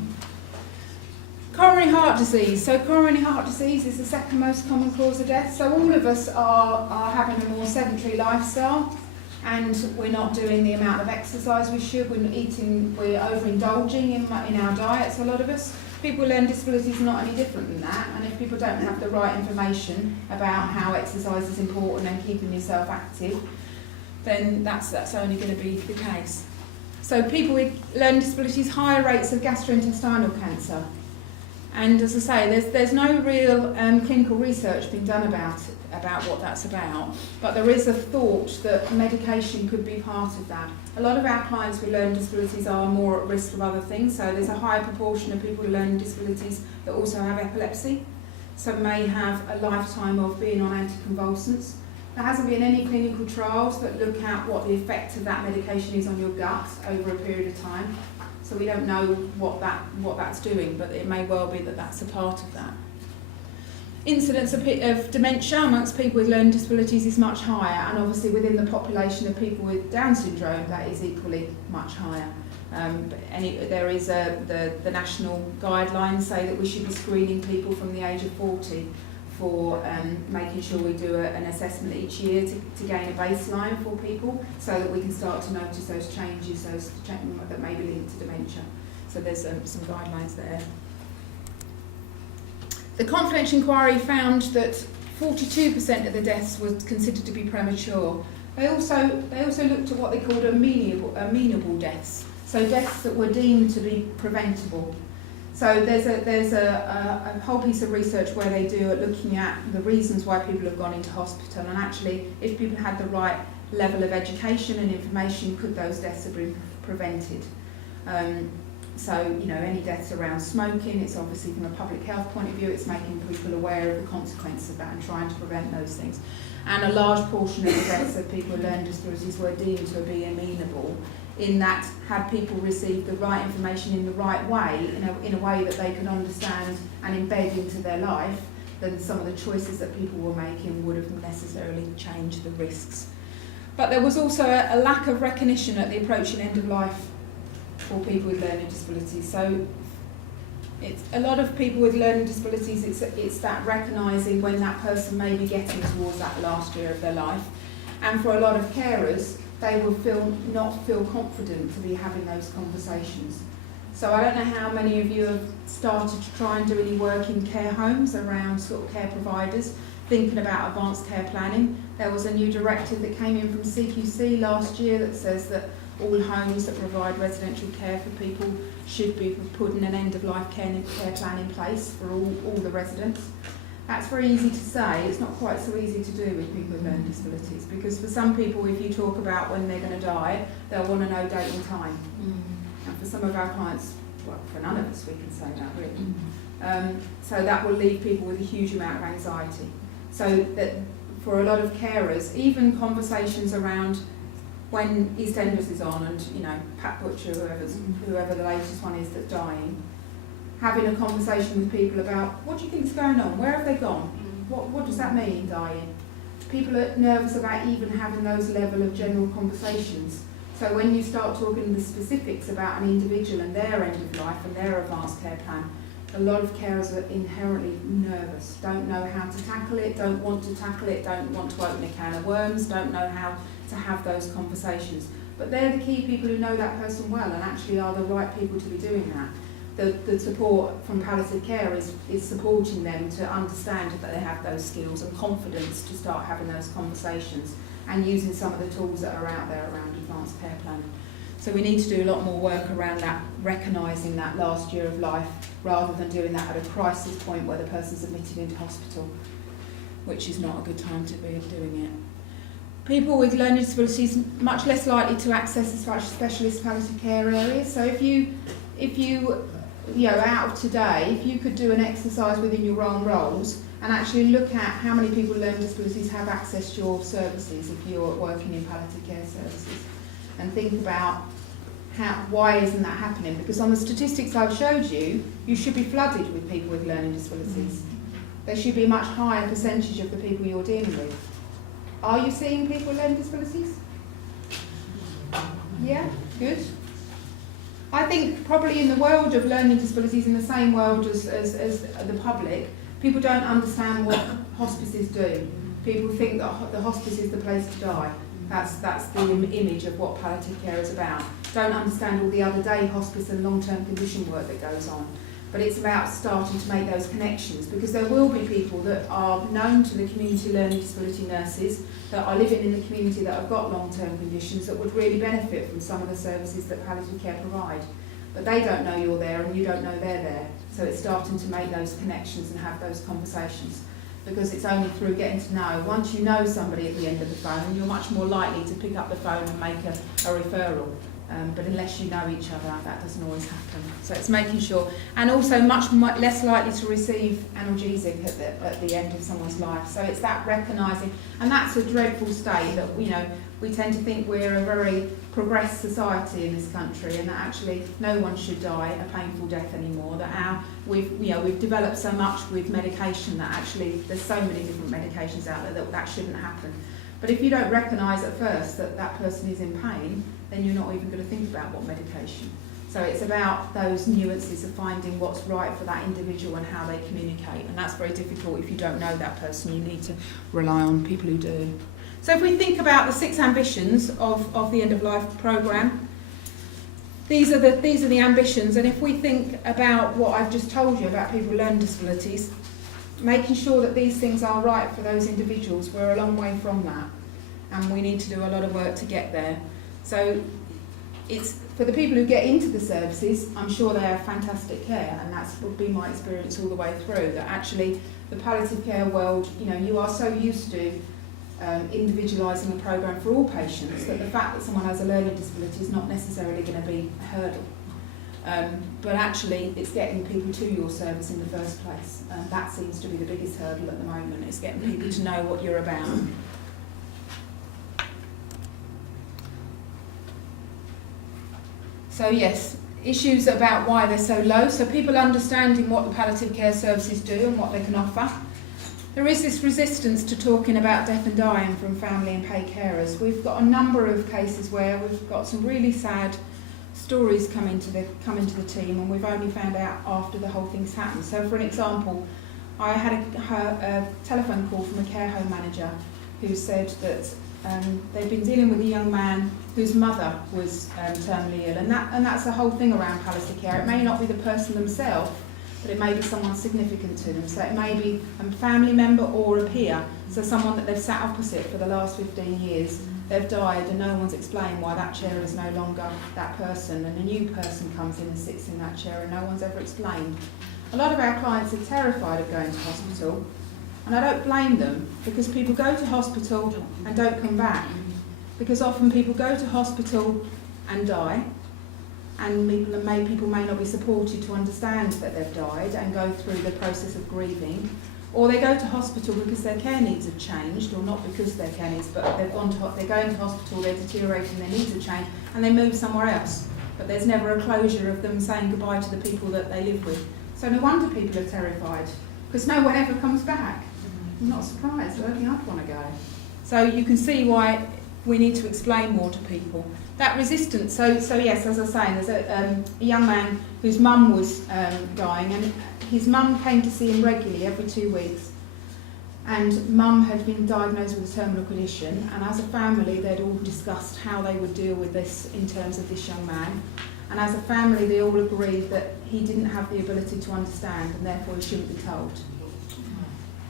Coronary heart disease. So coronary heart disease is the second most common cause of death. So all of us are having a more sedentary lifestyle, and we're not doing the amount of exercise we should. We're overindulging in our diets, a lot of us. People with learning disabilities are not any different than that, and if people don't have the right information about how exercise is important and keeping yourself active, then that's only going to be the case. So people with learning disabilities, higher rates of gastrointestinal cancer. And as I say, there's no real clinical research being done about what that's about, but there is a thought that medication could be part of that. A lot of our clients with learning disabilities are more at risk of other things, so there's a higher proportion of people with learning disabilities that also have epilepsy, so may have a lifetime of being on anticonvulsants. There hasn't been any clinical trials that look at what the effect of that medication is on your gut over a period of time. So we don't know what that's doing, but it may well be that that's a part of that. Incidence of dementia amongst people with learning disabilities is much higher, and obviously within the population of people with Down syndrome, that is equally much higher. There is the national guidelines say that we should be screening people from the age of 40 for making sure we do an assessment each year to gain a baseline for people, so that we can start to notice those changes that may be linked to dementia. So there's some guidelines there. The confidential inquiry found that 42% of the deaths was considered to be premature. They also looked at what they called amenable deaths, so deaths that were deemed to be preventable. So there's a whole piece of research where they do it looking at the reasons why people have gone into hospital, and actually if people had the right level of education and information, could those deaths have been prevented. So, any deaths around smoking, it's obviously from a public health point of view, it's making people aware of the consequences of that and trying to prevent those things. And a large portion of the deaths of people with learning disabilities were deemed to be amenable, in that had people received the right information in the right way, in a way that they could understand and embed into their life, then some of the choices that people were making would have necessarily changed the risks. But there was also a lack of recognition at the approaching end of life for people with learning disabilities. So it's a lot of people with learning disabilities, it's that recognising when that person may be getting towards that last year of their life. And for a lot of carers, they will not feel confident to be having those conversations. So I don't know how many of you have started to try and do any work in care homes around sort of care providers, thinking about advanced care planning. There was a new directive that came in from CQC last year that says that all homes that provide residential care for people should be putting an end-of-life care plan in place for all the residents. That's very easy to say, it's not quite so easy to do with people with learning disabilities, because for some people, if you talk about when they're going to die, they'll want to know date and time. And for some of our clients, well, for none of us we can say that really. So that will leave people with a huge amount of anxiety. So that for a lot of carers, even conversations around when EastEnders is on and Pat Butcher, whoever the latest one is that's dying, having a conversation with people about what do you think is going on, where have they gone, what does that mean, dying? People are nervous about even having those level of general conversations. So when you start talking the specifics about an individual and their end of life and their advanced care plan, a lot of carers are inherently nervous, don't know how to tackle it, don't want to tackle it, don't want to open a can of worms, don't know how to have those conversations. But they're the key people who know that person well and actually are the right people to be doing that. The support from palliative care is supporting them to understand that they have those skills and confidence to start having those conversations and using some of the tools that are out there around advanced care planning. So we need to do a lot more work around that, recognising that last year of life rather than doing that at a crisis point where the person's admitted into hospital, which is not a good time to be doing it. People with learning disabilities much less likely to access specialist palliative care areas. So if you out of today, if you could do an exercise within your own roles and actually look at how many people with learning disabilities have access to your services if you're working in palliative care services, and think about why isn't that happening? Because on the statistics I've showed you, you should be flooded with people with learning disabilities. There should be a much higher percentage of the people you're dealing with. Are you seeing people with learning disabilities? Yeah, good. I think probably in the world of learning disabilities, in the same world as the public, people don't understand what hospices do. People think that the hospice is the place to die. That's the image of what palliative care is about. Don't understand all the other day hospice and long-term condition work that goes on. But it's about starting to make those connections, because there will be people that are known to the community learning disability nurses that are living in the community that have got long-term conditions that would really benefit from some of the services that palliative care provide. but they don't know you're there and you don't know they're there. So it's starting to make those connections and have those conversations, because it's only through getting to know. Once you know somebody at the end of the phone, you're much more likely to pick up the phone and make a referral. But unless you know each other, that doesn't always happen. So it's making sure, and also much less likely to receive analgesic at the end of someone's life. So it's that recognising, and that's a dreadful state that, you know, we tend to think we're a very progressed society in this country, and that actually no one should die a painful death anymore. That we've developed so much with medication that actually there's so many different medications out there that shouldn't happen. But if you don't recognise at first that that person is in pain, then you're not even going to think about what medication. So it's about those nuances of finding what's right for that individual and how they communicate. And that's very difficult if you don't know that person. You need to rely on people who do. So if we think about the 6 ambitions of the End of Life programme, these are the ambitions. And if we think about what I've just told you about people with learning disabilities, making sure that these things are right for those individuals, we're a long way from that. And we need to do a lot of work to get there. So it's for the people who get into the services, I'm sure they have fantastic care, and that's would be my experience all the way through, that actually the palliative care world, you know, you are so used to individualising a programme for all patients that the fact that someone has a learning disability is not necessarily going to be a hurdle. But actually it's getting people to your service in the first place. That seems to be the biggest hurdle at the moment, is getting people to know what you're about. So yes, issues about why they're so low. So people understanding what the palliative care services do and what they can offer. There is this resistance to talking about death and dying from family and paid carers. We've got a number of cases where we've got some really sad stories come into the team, and we've only found out after the whole thing's happened. So for an example, I had a telephone call from a care home manager who said that they've been dealing with a young man whose mother was terminally ill, and that's the whole thing around palliative care. It may not be the person themselves, but it may be someone significant to them. So it may be a family member or a peer, so someone that they've sat opposite for the last 15 years. They've died and no one's explained why that chair is no longer that person, and a new person comes in and sits in that chair and no one's ever explained. A lot of our clients are terrified of going to hospital, and I don't blame them, because people go to hospital and don't come back. Because often people go to hospital and die, and people may not be supported to understand that they've died and go through the process of grieving. Or they go to hospital because their care needs have changed, or not because their care needs, but they're going to hospital, they're deteriorating, their needs have changed, and they move somewhere else. But there's never a closure of them saying goodbye to the people that they live with. So no wonder people are terrified, because no one ever comes back. I'm not surprised, I don't think I'd want to go. So you can see why we need to explain more to people. That resistance, so yes, as I was saying, there's a young man whose mum was dying, and his mum came to see him regularly every 2 weeks. And mum had been diagnosed with a terminal condition, and as a family they'd all discussed how they would deal with this in terms of this young man. And as a family they all agreed that he didn't have the ability to understand, and therefore he shouldn't be told.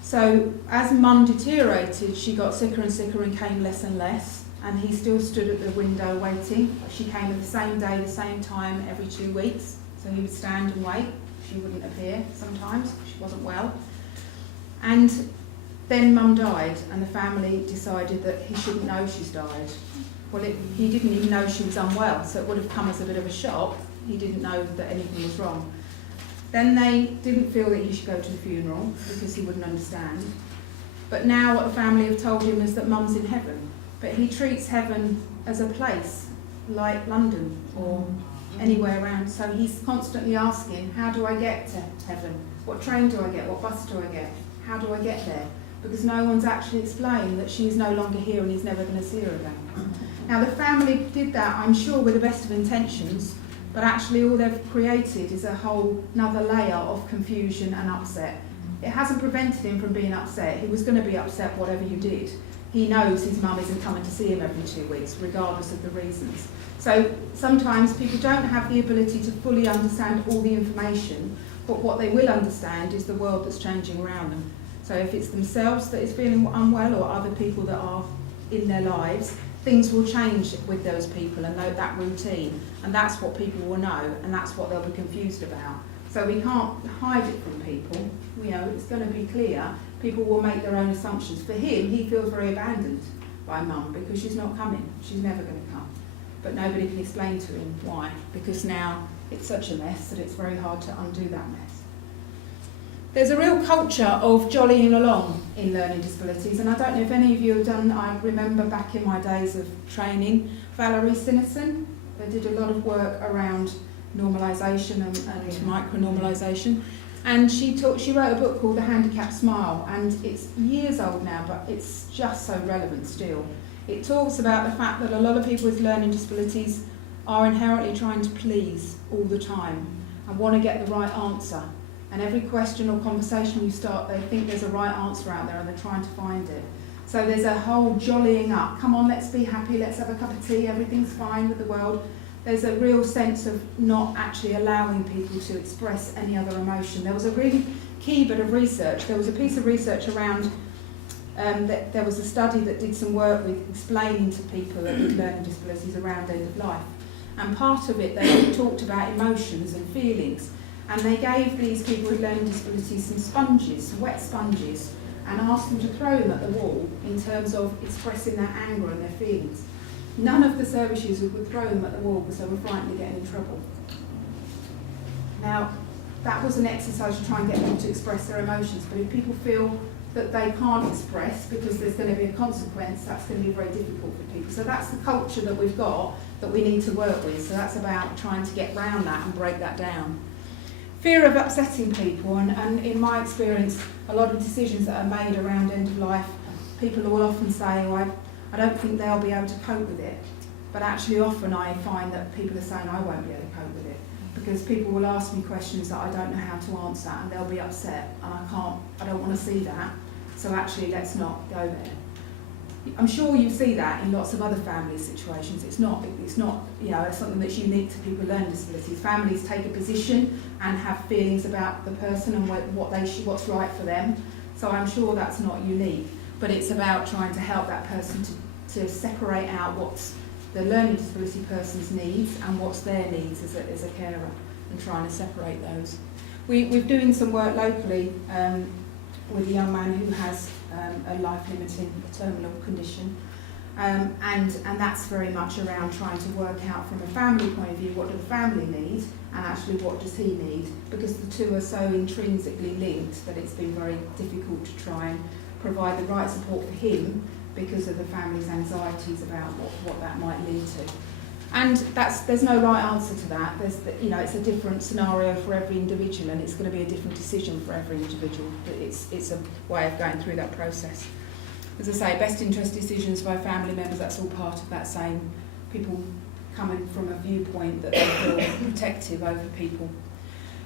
So as mum deteriorated, she got sicker and sicker and came less and less, and he still stood at the window waiting. She came at the same day, the same time, every 2 weeks. So he would stand and wait. She wouldn't appear sometimes, she wasn't well. And then mum died, and the family decided that he shouldn't know she's died. Well, he didn't even know she was unwell, so it would have come as a bit of a shock. He didn't know that anything was wrong. Then they didn't feel that he should go to the funeral because he wouldn't understand. But now what the family have told him is that mum's in heaven. But he treats heaven as a place, like London or anywhere around. So he's constantly asking, how do I get to heaven? What train do I get? What bus do I get? How do I get there? Because no one's actually explained that she's no longer here and he's never going to see her again. Now the family did that, I'm sure, with the best of intentions, but actually all they've created is a whole another layer of confusion and upset. It hasn't prevented him from being upset. He was going to be upset whatever you did. He knows his mum isn't coming to see him every 2 weeks, regardless of the reasons. So sometimes people don't have the ability to fully understand all the information, but what they will understand is the world that's changing around them. So if it's themselves that is feeling unwell, or other people that are in their lives, things will change with those people and that routine, and that's what people will know, and that's what they'll be confused about. So we can't hide it from people. You know, it's going to be clear. People will make their own assumptions. For him, he feels very abandoned by mum because she's not coming. She's never going to come. But nobody can explain to him why, because now it's such a mess that it's very hard to undo that mess. There's a real culture of jollying along in learning disabilities, and I don't know if any of you have done, I remember back in my days of training, Valerie Sinison, they did a lot of work around normalisation and micro-normalisation, and she wrote a book called The Handicapped Smile, and it's years old now, but it's just so relevant still. It talks about the fact that a lot of people with learning disabilities are inherently trying to please all the time and want to get the right answer. And every question or conversation you start, they think there's a right answer out there and they're trying to find it. So there's a whole jollying up. Come on, let's be happy, let's have a cup of tea, everything's fine with the world. There's a real sense of not actually allowing people to express any other emotion. There was a really key bit of research. There was a piece of research around, there was a study that did some work with explaining to people with learning disabilities around end of life. And part of it, they talked about emotions and feelings. And they gave these people with learning disabilities some sponges, some wet sponges, and asked them to throw them at the wall in terms of expressing their anger and their feelings. None of the service users would throw them at the wall because they were frightened of getting in trouble. Now, that was an exercise to try and get them to express their emotions, but if people feel that they can't express because there's going to be a consequence, that's going to be very difficult for people. So that's the culture that we've got that we need to work with. So that's about trying to get round that and break that down. Fear of upsetting people, and in my experience, a lot of decisions that are made around end of life, people will often say, oh, I don't think they'll be able to cope with it. But actually often I find that people are saying, I won't be able to cope with it. Because people will ask me questions that I don't know how to answer, and they'll be upset, and I don't want to see that. So actually, let's not go there. I'm sure you see that in lots of other family situations. It's not you know, it's something that's unique to people with learning disabilities. Families take a position and have feelings about the person and what's right for them. So I'm sure that's not unique, but it's about trying to help that person to separate out what's the learning disability person's needs and what's their needs as a carer, and trying to separate those. We're doing some work locally with a young man who has a life-limiting terminal condition, and that's very much around trying to work out from a family point of view, what do the family need, and actually what does he need, because the two are so intrinsically linked that it's been very difficult to try and provide the right support for him because of the family's anxieties about what that might lead to. And there's no right answer to that. It's a different scenario for every individual, and it's going to be a different decision for every individual. But it's a way of going through that process. As I say, best interest decisions by family members, that's all part of that same, people coming from a viewpoint that they feel protective over people.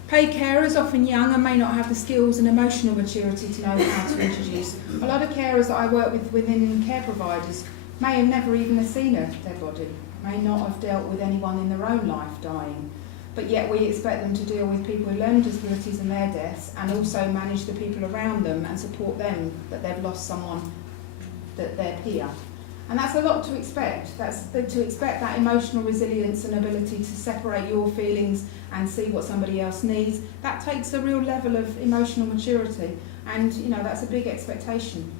Paid carers, often young and may not have the skills and emotional maturity to know how to introduce. A lot of carers that I work with within care providers may have never even seen a dead body, may not have dealt with anyone in their own life dying, but yet we expect them to deal with people with learning disabilities and their deaths, and also manage the people around them and support them that they've lost someone, that their peer. And that's a lot to expect. That's to expect that emotional resilience and ability to separate your feelings and see what somebody else needs. That takes a real level of emotional maturity, and that's a big expectation.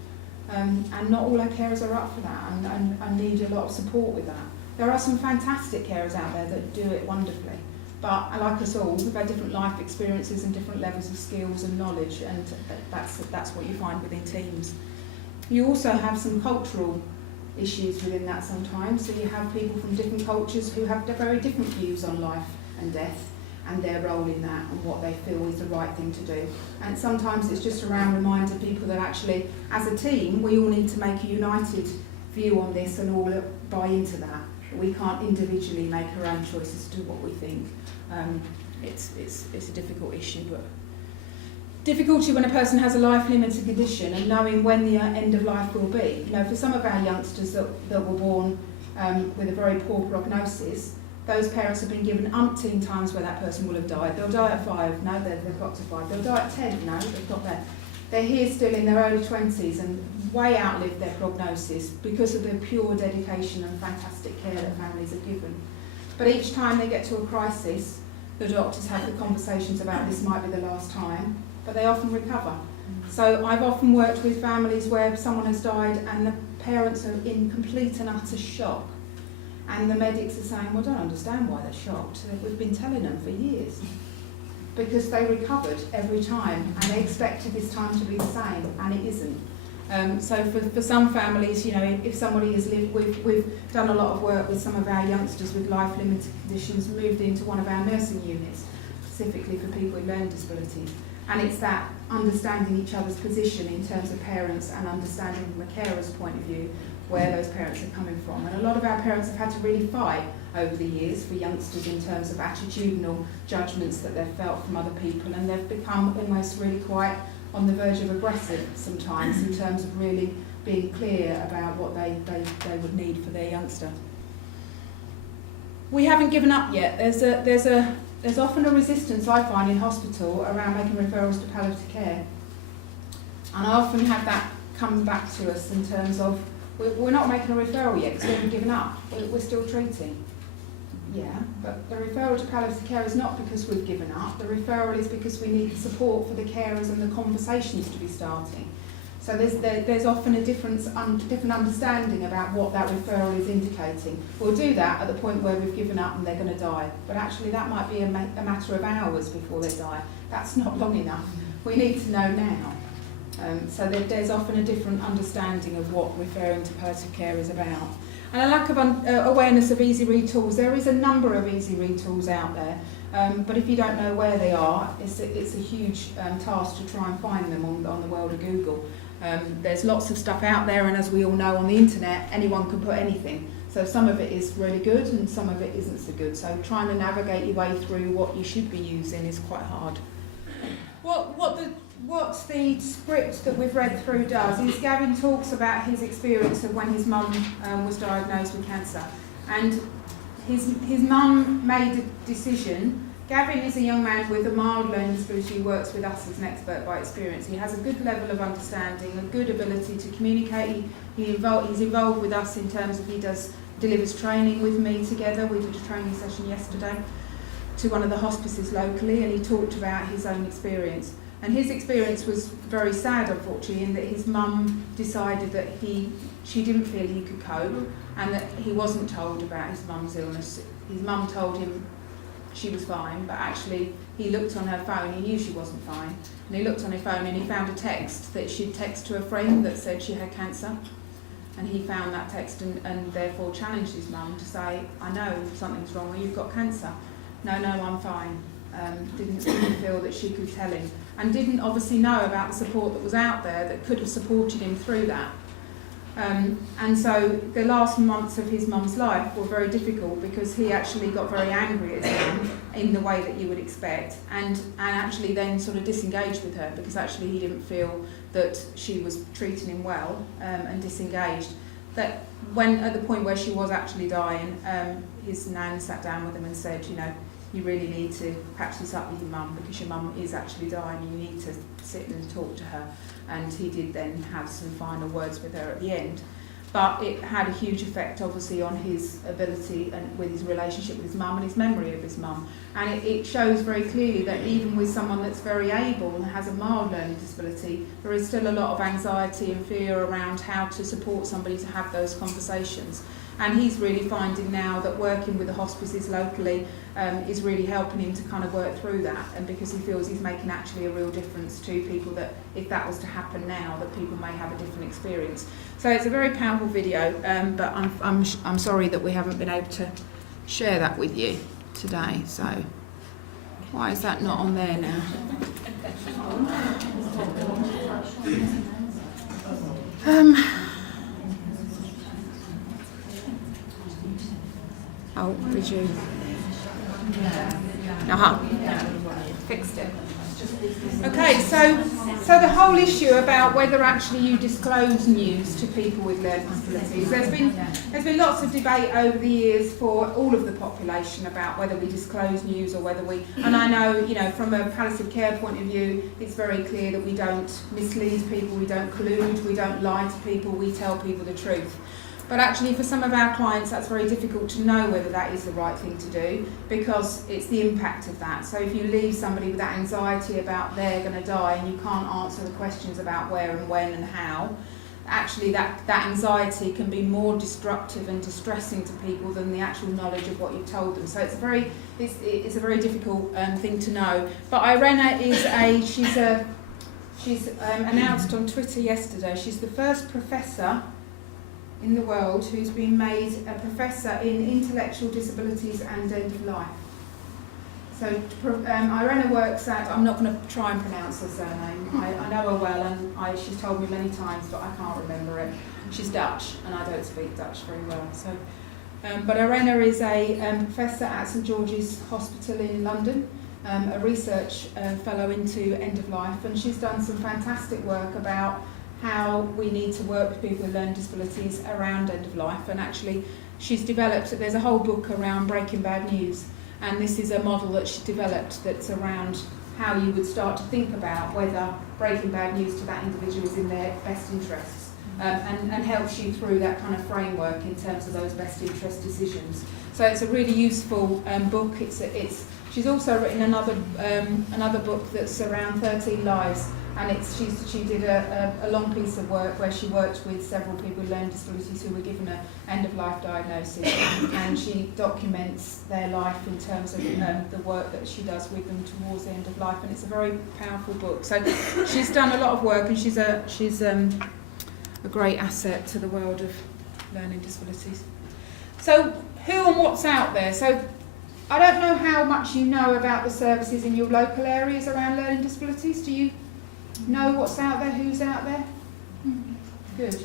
And not all our carers are up for that, and need a lot of support with that. There are some fantastic carers out there that do it wonderfully, but like us all, we've had different life experiences and different levels of skills and knowledge, and that's what you find within teams. You also have some cultural issues within that sometimes, so you have people from different cultures who have very different views on life and death and their role in that and what they feel is the right thing to do. And sometimes it's just around reminding people that actually, as a team, we all need to make a united view on this and all buy into that. We can't individually make our own choices to do what we think. It's a difficult issue, but difficulty when a person has a life-limited condition and knowing when the end of life will be. For some of our youngsters that were born with a very poor prognosis, those parents have been given umpteen times where that person will have died. They'll die at 5, no, they've got to 5. They'll die at 10, no, they've got there. they're here still in their early 20s and way outlived their prognosis because of the pure dedication and fantastic care that families are given. But each time they get to a crisis, the doctors have the conversations about this might be the last time, but they often recover. So I've often worked with families where someone has died and the parents are in complete and utter shock. And the medics are saying, well, I don't understand why they're shocked. We've been telling them for years. Because they recovered every time and they expected this time to be the same, and it isn't. So for some families, you know, if somebody has lived, we've done a lot of work with some of our youngsters with life-limited conditions, moved into one of our nursing units, specifically for people with learning disabilities. And it's that understanding each other's position in terms of parents and understanding from a carer's point of view where those parents are coming from. And a lot of our parents have had to really fight over the years for youngsters in terms of attitudinal judgments that they've felt from other people, and they've become almost really quite on the verge of aggressive sometimes in terms of really being clear about what they would need for their youngster. We haven't given up yet. There's often a resistance, I find, in hospital around making referrals to palliative care. And I often have that come back to us in terms of, we're not making a referral yet because we haven't given up. We're still treating. Yeah, but the referral to palliative care is not because we've given up. The referral is because we need support for the carers and the conversations to be starting. So there's often a different understanding about what that referral is indicating. We'll do that at the point where we've given up and they're going to die. But actually that might be a matter of hours before they die. That's not long enough. We need to know now. So there's often a different understanding of what referring to palliative care is about. And a lack of awareness of easy read tools. There is a number of easy read tools out there, but if you don't know where they are, it's a huge task to try and find them on the world of Google. There's lots of stuff out there, and as we all know on the internet, anyone can put anything. So some of it is really good and some of it isn't so good. So trying to navigate your way through what you should be using is quite hard. What the script that we've read through does is Gavin talks about his experience of when his mum was diagnosed with cancer. And his mum made a decision. Gavin is a young man with a mild learning disability who works with us as an expert by experience. He has a good level of understanding, a good ability to communicate. He's involved with us in terms of delivers training with me together. We did a training session yesterday to one of the hospices locally, and he talked about his own experience. And his experience was very sad, unfortunately, in that his mum decided that she didn't feel he could cope, and that he wasn't told about his mum's illness. His mum told him she was fine, but actually he looked on her phone, he knew she wasn't fine, and he looked on her phone and he found a text that she'd text to a friend that said she had cancer. And he found that text and therefore challenged his mum to say, I know something's wrong, you've got cancer. No, I'm fine. Didn't feel that she could tell him, and didn't obviously know about the support that was out there that could have supported him through that. And so the last months of his mum's life were very difficult because he actually got very angry at his mum in the way that you would expect, and actually then sort of disengaged with her because actually he didn't feel that she was treating him well, and disengaged. That when at the point where she was actually dying, his nan sat down with him and said, you know, you really need to patch this up with your mum because your mum is actually dying. You need to sit and talk to her. And he did then have some final words with her at the end. But it had a huge effect, obviously, on his ability and with his relationship with his mum and his memory of his mum. And it shows very clearly that even with someone that's very able and has a mild learning disability, there is still a lot of anxiety and fear around how to support somebody to have those conversations. And he's really finding now that working with the hospices locally is really helping him to kind of work through that, and because he feels he's making actually a real difference to people, that if that was to happen now, that people may have a different experience. So it's a very powerful video, but I'm sorry that we haven't been able to share that with you today. So why is that not on there now? Oh, did you? Fixed it. Okay, so the whole issue about whether actually you disclose news to people with learning disabilities, there's been lots of debate over the years for all of the population about whether we disclose news or whether we, and I know, you know, from a palliative care point of view, it's very clear that we don't mislead people, we don't collude, we don't lie to people, we tell people the truth. But actually for some of our clients that's very difficult to know whether that is the right thing to do, because it's the impact of that. So if you leave somebody with that anxiety about they're going to die and you can't answer the questions about where and when and how, actually that anxiety can be more destructive and distressing to people than the actual knowledge of what you've told them. So it's a very difficult thing to know. But Irena is she's announced on Twitter yesterday, she's the first professor in the world who's been made a professor in intellectual disabilities and end of life. So Irena works at, I'm not going to try and pronounce her surname, I know her well and she's told me many times but I can't remember it. She's Dutch and I don't speak Dutch very well. So, but Irena is a professor at St George's Hospital in London, a research fellow into end of life, and she's done some fantastic work about how we need to work with people with learning disabilities around end of life. And actually she's developed, there's a whole book around breaking bad news, and this is a model that she developed that's around how you would start to think about whether breaking bad news to that individual is in their best interests, and helps you through that kind of framework in terms of those best interest decisions. So it's a really useful book. She's also written another book that's around 13 lives, and she did a long piece of work where she worked with several people with learning disabilities who were given an end-of-life diagnosis, and she documents their life in terms of the work that she does with them towards the end of life, and it's a very powerful book. So she's done a lot of work, and she's a great asset to the world of learning disabilities. So who and what's out there? So I don't know how much you know about the services in your local areas around learning disabilities. Do you know what's out there? Who's out there? Good.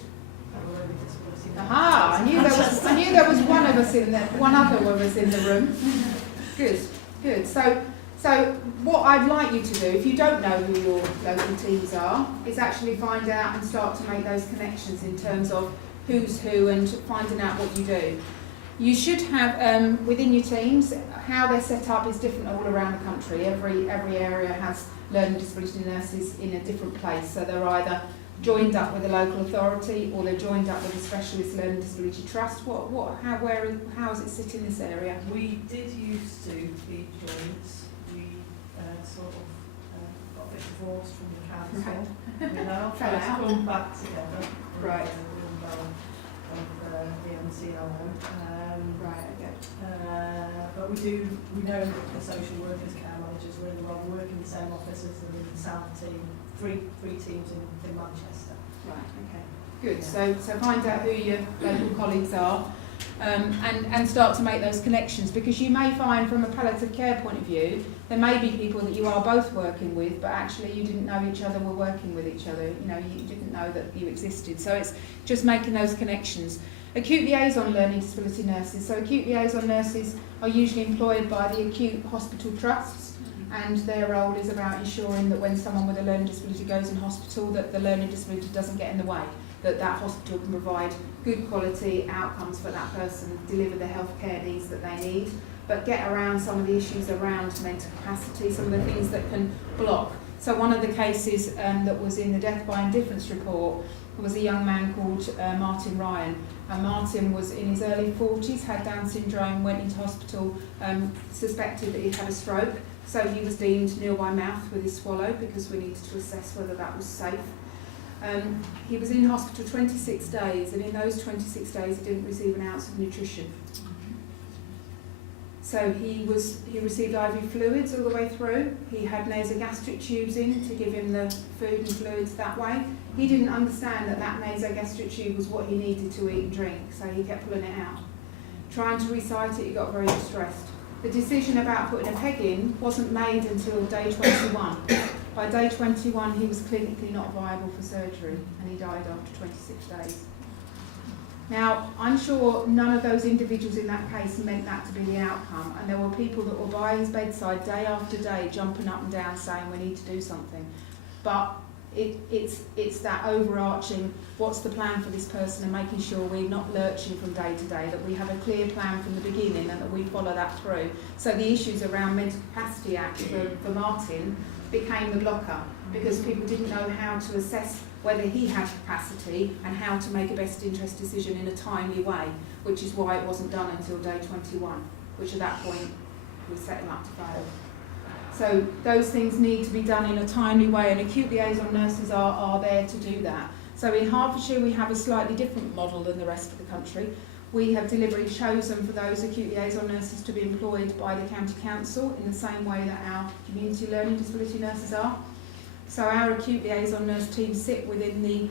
Aha! I knew there was one of us in there. One other of us in the room. Good. So what I'd like you to do, if you don't know who your local teams are, is actually find out and start to make those connections in terms of who's who and finding out what you do. You should have within your teams, how they're set up is different all around the country. Every area has learning disability nurses in a different place. So they're either joined up with a local authority or they're joined up with a specialist learning disability trust. How does it sit in this area? We did used to be joint. We sort of got a bit divorced from the council. Right. We now Fell try to out. come back together. Right. The MCO. Right, okay. But we know that the social workers, care managers really well. We work in the same office as the South team, three teams in Manchester. Right, okay. Good. So find out who your local colleagues are, and start to make those connections, because you may find from a palliative care point of view there may be people that you are both working with, but actually you didn't know each other were working with each other. You know, you didn't know that you existed. So it's just making those connections. Acute Liaison learning disability nurses. So acute liaison nurses are usually employed by the acute hospital trusts, and their role is about ensuring that when someone with a learning disability goes in hospital, that the learning disability doesn't get in the way, that hospital can provide good quality outcomes for that person, deliver the healthcare needs that they need, but get around some of the issues around mental capacity, some of the things that can block. So one of the cases that was in the Death by Indifference report was a young man called Martin Ryan. And Martin was in his early 40s, had Down syndrome, went into hospital, suspected that he'd had a stroke. So he was deemed nil by mouth with his swallow, because we needed to assess whether that was safe. He was in hospital 26 days, and in those 26 days he didn't receive an ounce of nutrition. So he received IV fluids all the way through. He had nasogastric tubes in to give him the food and fluids that way. He didn't understand that nasogastric tube was what he needed to eat and drink, so he kept pulling it out. Trying to recite it, he got very distressed. The decision about putting a peg in wasn't made until day 21. By day 21, he was clinically not viable for surgery, and he died after 26 days. Now, I'm sure none of those individuals in that case meant that to be the outcome, and there were people that were by his bedside day after day jumping up and down saying we need to do something. But it's that overarching, what's the plan for this person, and making sure we're not lurching from day to day, that we have a clear plan from the beginning and that we follow that through. So the issues around Mental Capacity Act for Martin became the blocker, because people didn't know how to assess whether he had capacity and how to make a best interest decision in a timely way, which is why it wasn't done until day 21, which at that point we set him up to fail. So those things need to be done in a timely way, and acute liaison nurses are there to do that. So in Hertfordshire we have a slightly different model than the rest of the country. We have deliberately chosen for those acute liaison nurses to be employed by the county council in the same way that our community learning disability nurses are. So our acute liaison nurse team sit within the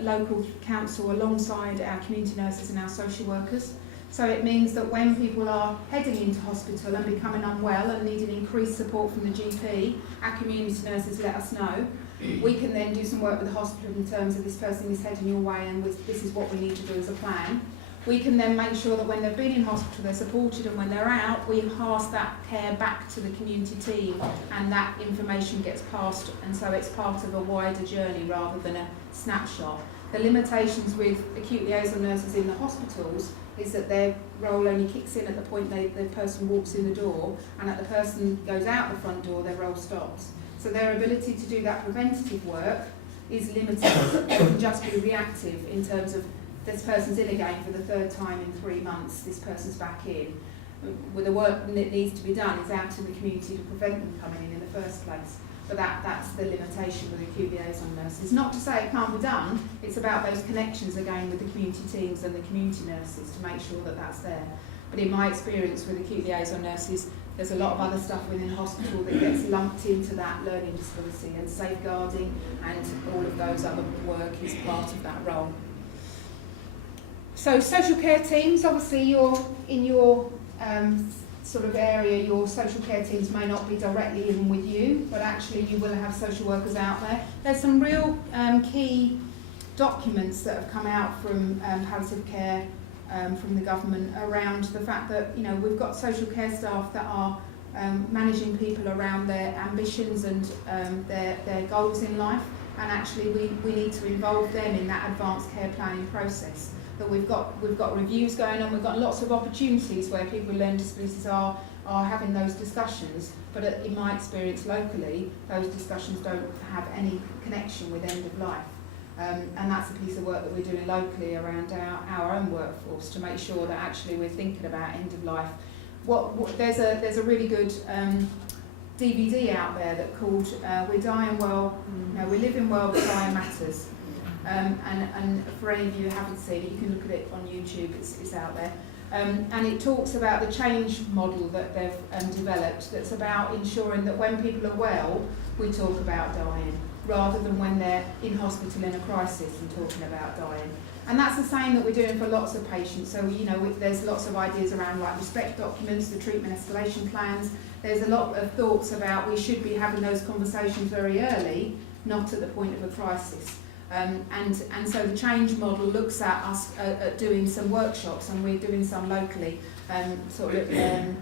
local council alongside our community nurses and our social workers. So it means that when people are heading into hospital and becoming unwell and needing increased support from the GP, our community nurses let us know. We can then do some work with the hospital in terms of this person is heading your way and this is what we need to do as a plan. We can then make sure that when they've been in hospital they're supported, and when they're out we pass that care back to the community team, and that information gets passed, and so it's part of a wider journey rather than a snapshot. The limitations with acute liaison nurses in the hospitals is that their role only kicks in at the point the person walks in the door, and at the person goes out the front door their role stops. So their ability to do that preventative work is limited. They can just be reactive in terms of this person's in again for the third time in 3 months, this person's back in. With the work that needs to be done is out in the community to prevent them coming in the first place. But that's the limitation with acute liaison nurses. Not to say it can't be done, it's about those connections again with the community teams and the community nurses to make sure that that's there. But in my experience with acute liaison nurses, there's a lot of other stuff within hospital that gets lumped into that learning disability, and safeguarding and all of those other work is part of that role. So social care teams, obviously in your sort of area, your social care teams may not be directly living with you, but actually you will have social workers out there. There's some real key documents that have come out from palliative care from the government around the fact that, you know, we've got social care staff that are managing people around their ambitions and their goals in life, and actually we need to involve them in that advanced care planning process. That we've got reviews going on, we've got lots of opportunities where people with learning disabilities are having those discussions, but in my experience locally, those discussions don't have any connection with end of life. And that's a piece of work that we're doing locally around our own workforce to make sure that actually we're thinking about end of life. There's a really good DVD out there that called We're Dying Well, no, We're Living Well but Dying Matters. And for any of you who haven't seen it, you can look at it on YouTube, it's out there. And it talks about the change model that they've developed, that's about ensuring that when people are well, we talk about dying, rather than when they're in hospital in a crisis and talking about dying. And that's the same that we're doing for lots of patients. So, you know, there's lots of ideas around like respect documents, the treatment escalation plans. There's a lot of thoughts about we should be having those conversations very early, not at the point of a crisis. And so the change model looks at us at doing some workshops, and we're doing some locally,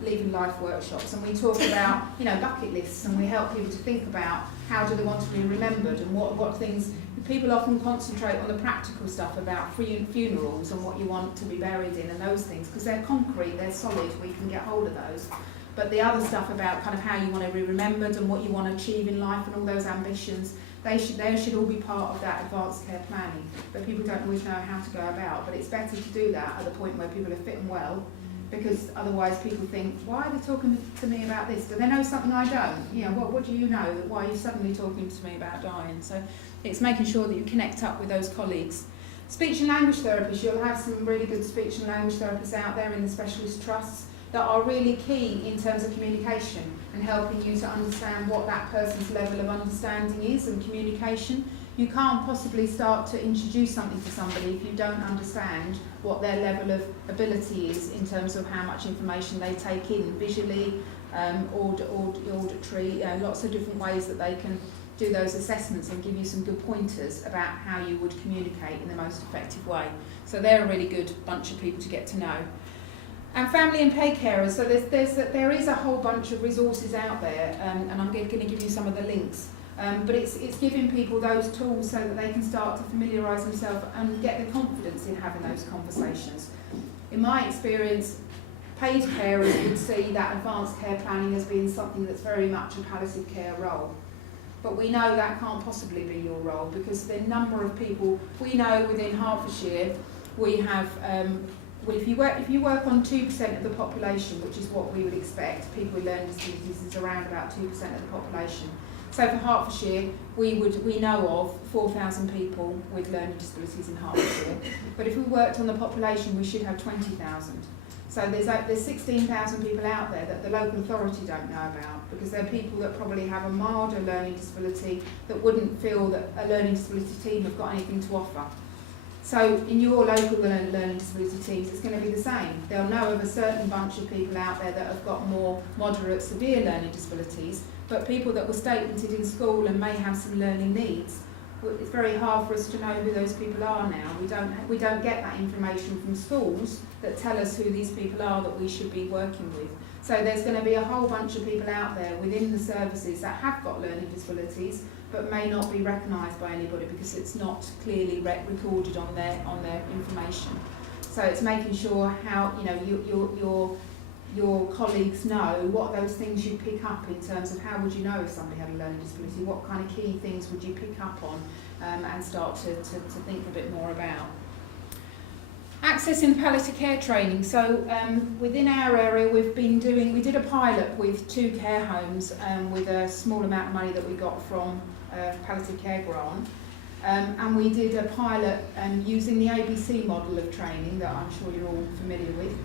leaving life workshops, and we talk about, you know, bucket lists, and we help people to think about how do they want to be remembered, and what things. People often concentrate on the practical stuff about funerals and what you want to be buried in and those things, because they're concrete, they're solid, we can get hold of those. But the other stuff about kind of how you want to be remembered and what you want to achieve in life and all those ambitions, they should all be part of that advanced care planning. But people don't always know how to go about. But it's better to do that at the point where people are fit and well, because otherwise people think, why are they talking to me about this? Do they know something I don't? You know, what do you know? Why are you suddenly talking to me about dying? So it's making sure that you connect up with those colleagues. Speech and language therapists, you'll have some really good speech and language therapists out there in the specialist trusts that are really key in terms of communication and helping you to understand what that person's level of understanding is and communication. You can't possibly start to introduce something to somebody if you don't understand what their level of ability is in terms of how much information they take in visually, auditory, lots of different ways that they can do those assessments and give you some good pointers about how you would communicate in the most effective way. So they're a really good bunch of people to get to know. And family and pay carers, so there is a whole bunch of resources out there, and I'm going to give you some of the links. But it's giving people those tools so that they can start to familiarise themselves and get the confidence in having those conversations. In my experience, paid carers would see that advanced care planning as being something that's very much a palliative care role. But we know that can't possibly be your role, because the number of people, we know within Hertfordshire, we have, if you work on 2% of the population, which is what we would expect, people with learning disabilities is around about 2% of the population. So for Hertfordshire, we know of 4,000 people with learning disabilities in Hertfordshire. But if we worked on the population, we should have 20,000. So there's 16,000 people out there that the local authority don't know about, because they're people that probably have a milder learning disability that wouldn't feel that a learning disability team have got anything to offer. So in your local learning disability teams, it's going to be the same. They'll know of a certain bunch of people out there that have got more moderate, severe learning disabilities, but people that were statemented in school and may have some learning needs, it's very hard for us to know who those people are now. We don't get that information from schools that tell us who these people are that we should be working with. So there's going to be a whole bunch of people out there within the services that have got learning disabilities, but may not be recognised by anybody because it's not clearly recorded on their information. So it's making sure how your colleagues know what those things you pick up in terms of how would you know if somebody had a learning disability, what kind of key things would you pick up on and start to think a bit more about. Accessing palliative care training. So within our area we did a pilot with 2 care homes with a small amount of money that we got from palliative care grant. And we did a pilot using the ABC model of training that I'm sure you're all familiar with.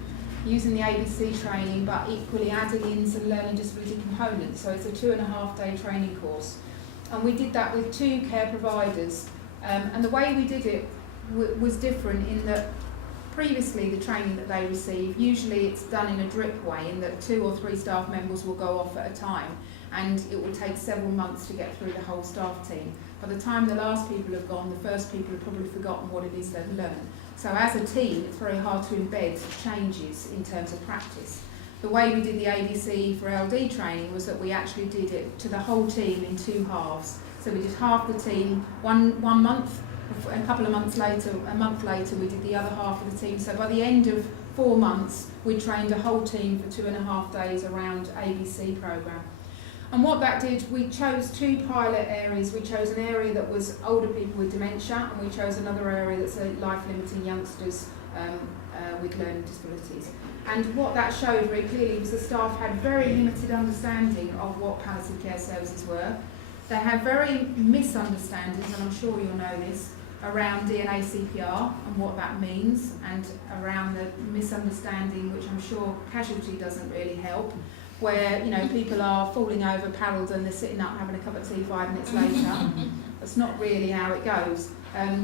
Using the ABC training, but equally adding in some learning disability components. So it's a 2.5-day training course. And we did that with 2 care providers. And the way we did it was different in that previously the training that they receive, usually it's done in a drip way, in that 2 or 3 staff members will go off at a time. And it will take several months to get through the whole staff team. By the time the last people have gone, the first people have probably forgotten what it is they've learned. So as a team, it's very hard to embed changes in terms of practice. The way we did the ABC for LD training was that we actually did it to the whole team in 2 halves. So we did half the team one month, a couple of months later, a month later, we did the other half of the team. So by the end of 4 months, we trained a whole team for 2.5 days around ABC programme. And what that did, we chose 2 pilot areas. We chose an area that was older people with dementia, and we chose another area that's life-limiting youngsters with learning disabilities. And what that showed very clearly was the staff had very limited understanding of what palliative care services were. They had very misunderstandings, and I'm sure you'll know this, around DNA CPR and what that means, and around the misunderstanding, which I'm sure casualty doesn't really help, where people are falling over, paddled, and they're sitting up having a cup of tea 5 minutes later. That's not really how it goes.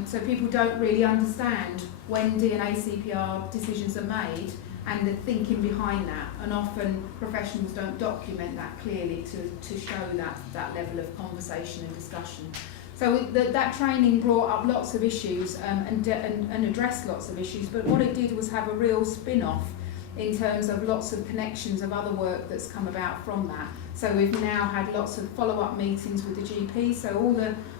So people don't really understand when DNA CPR decisions are made and the thinking behind that, and often professionals don't document that clearly to show that level of conversation and discussion. So that training brought up lots of issues and addressed lots of issues, but what it did was have a real spin-off in terms of lots of connections of other work that's come about from that. So we've now had lots of follow-up meetings with the GPs, so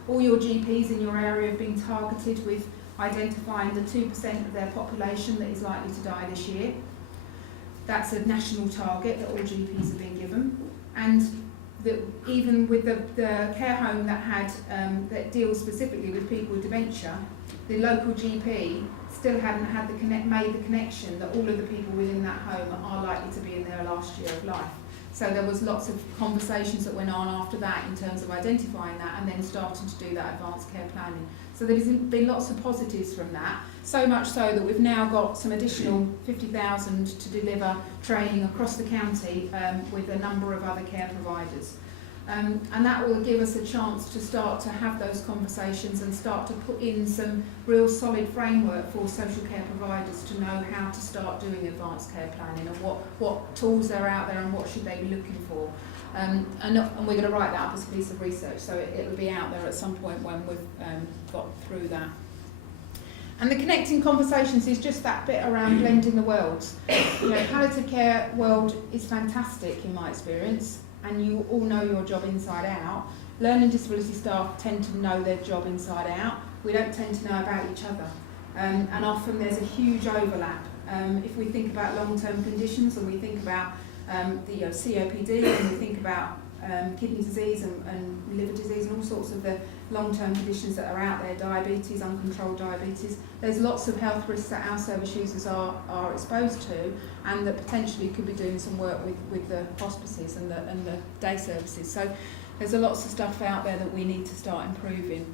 all your GPs in your area have been targeted with identifying the 2% of their population that is likely to die this year. That's a national target that all GPs have been given. And even with the care home that deals specifically with people with dementia, the local GP still hadn't made the connection that all of the people within that home are likely to be in their last year of life. So there was lots of conversations that went on after that in terms of identifying that and then starting to do that advanced care planning. So there's been lots of positives from that, so much so that we've now got some additional 50,000 to deliver training across the county with a number of other care providers. And that will give us a chance to start to have those conversations and start to put in some real solid framework for social care providers to know how to start doing advanced care planning and what tools are out there and what should they be looking for. And we're going to write that up as a piece of research, so it will be out there at some point when we've got through that. And the connecting conversations is just that bit around blending the worlds. You know, palliative care world is fantastic in my experience, and you all know your job inside out. Learning disability staff tend to know their job inside out. We don't tend to know about each other. And often there's a huge overlap. If we think about long-term conditions and we think about the COPD and we think about kidney disease and liver disease and all sorts of the long-term conditions that are out there, diabetes, uncontrolled diabetes, there's lots of health risks that our service users are exposed to, and that potentially could be doing some work with the hospices and the day services. So there's lots of stuff out there that we need to start improving.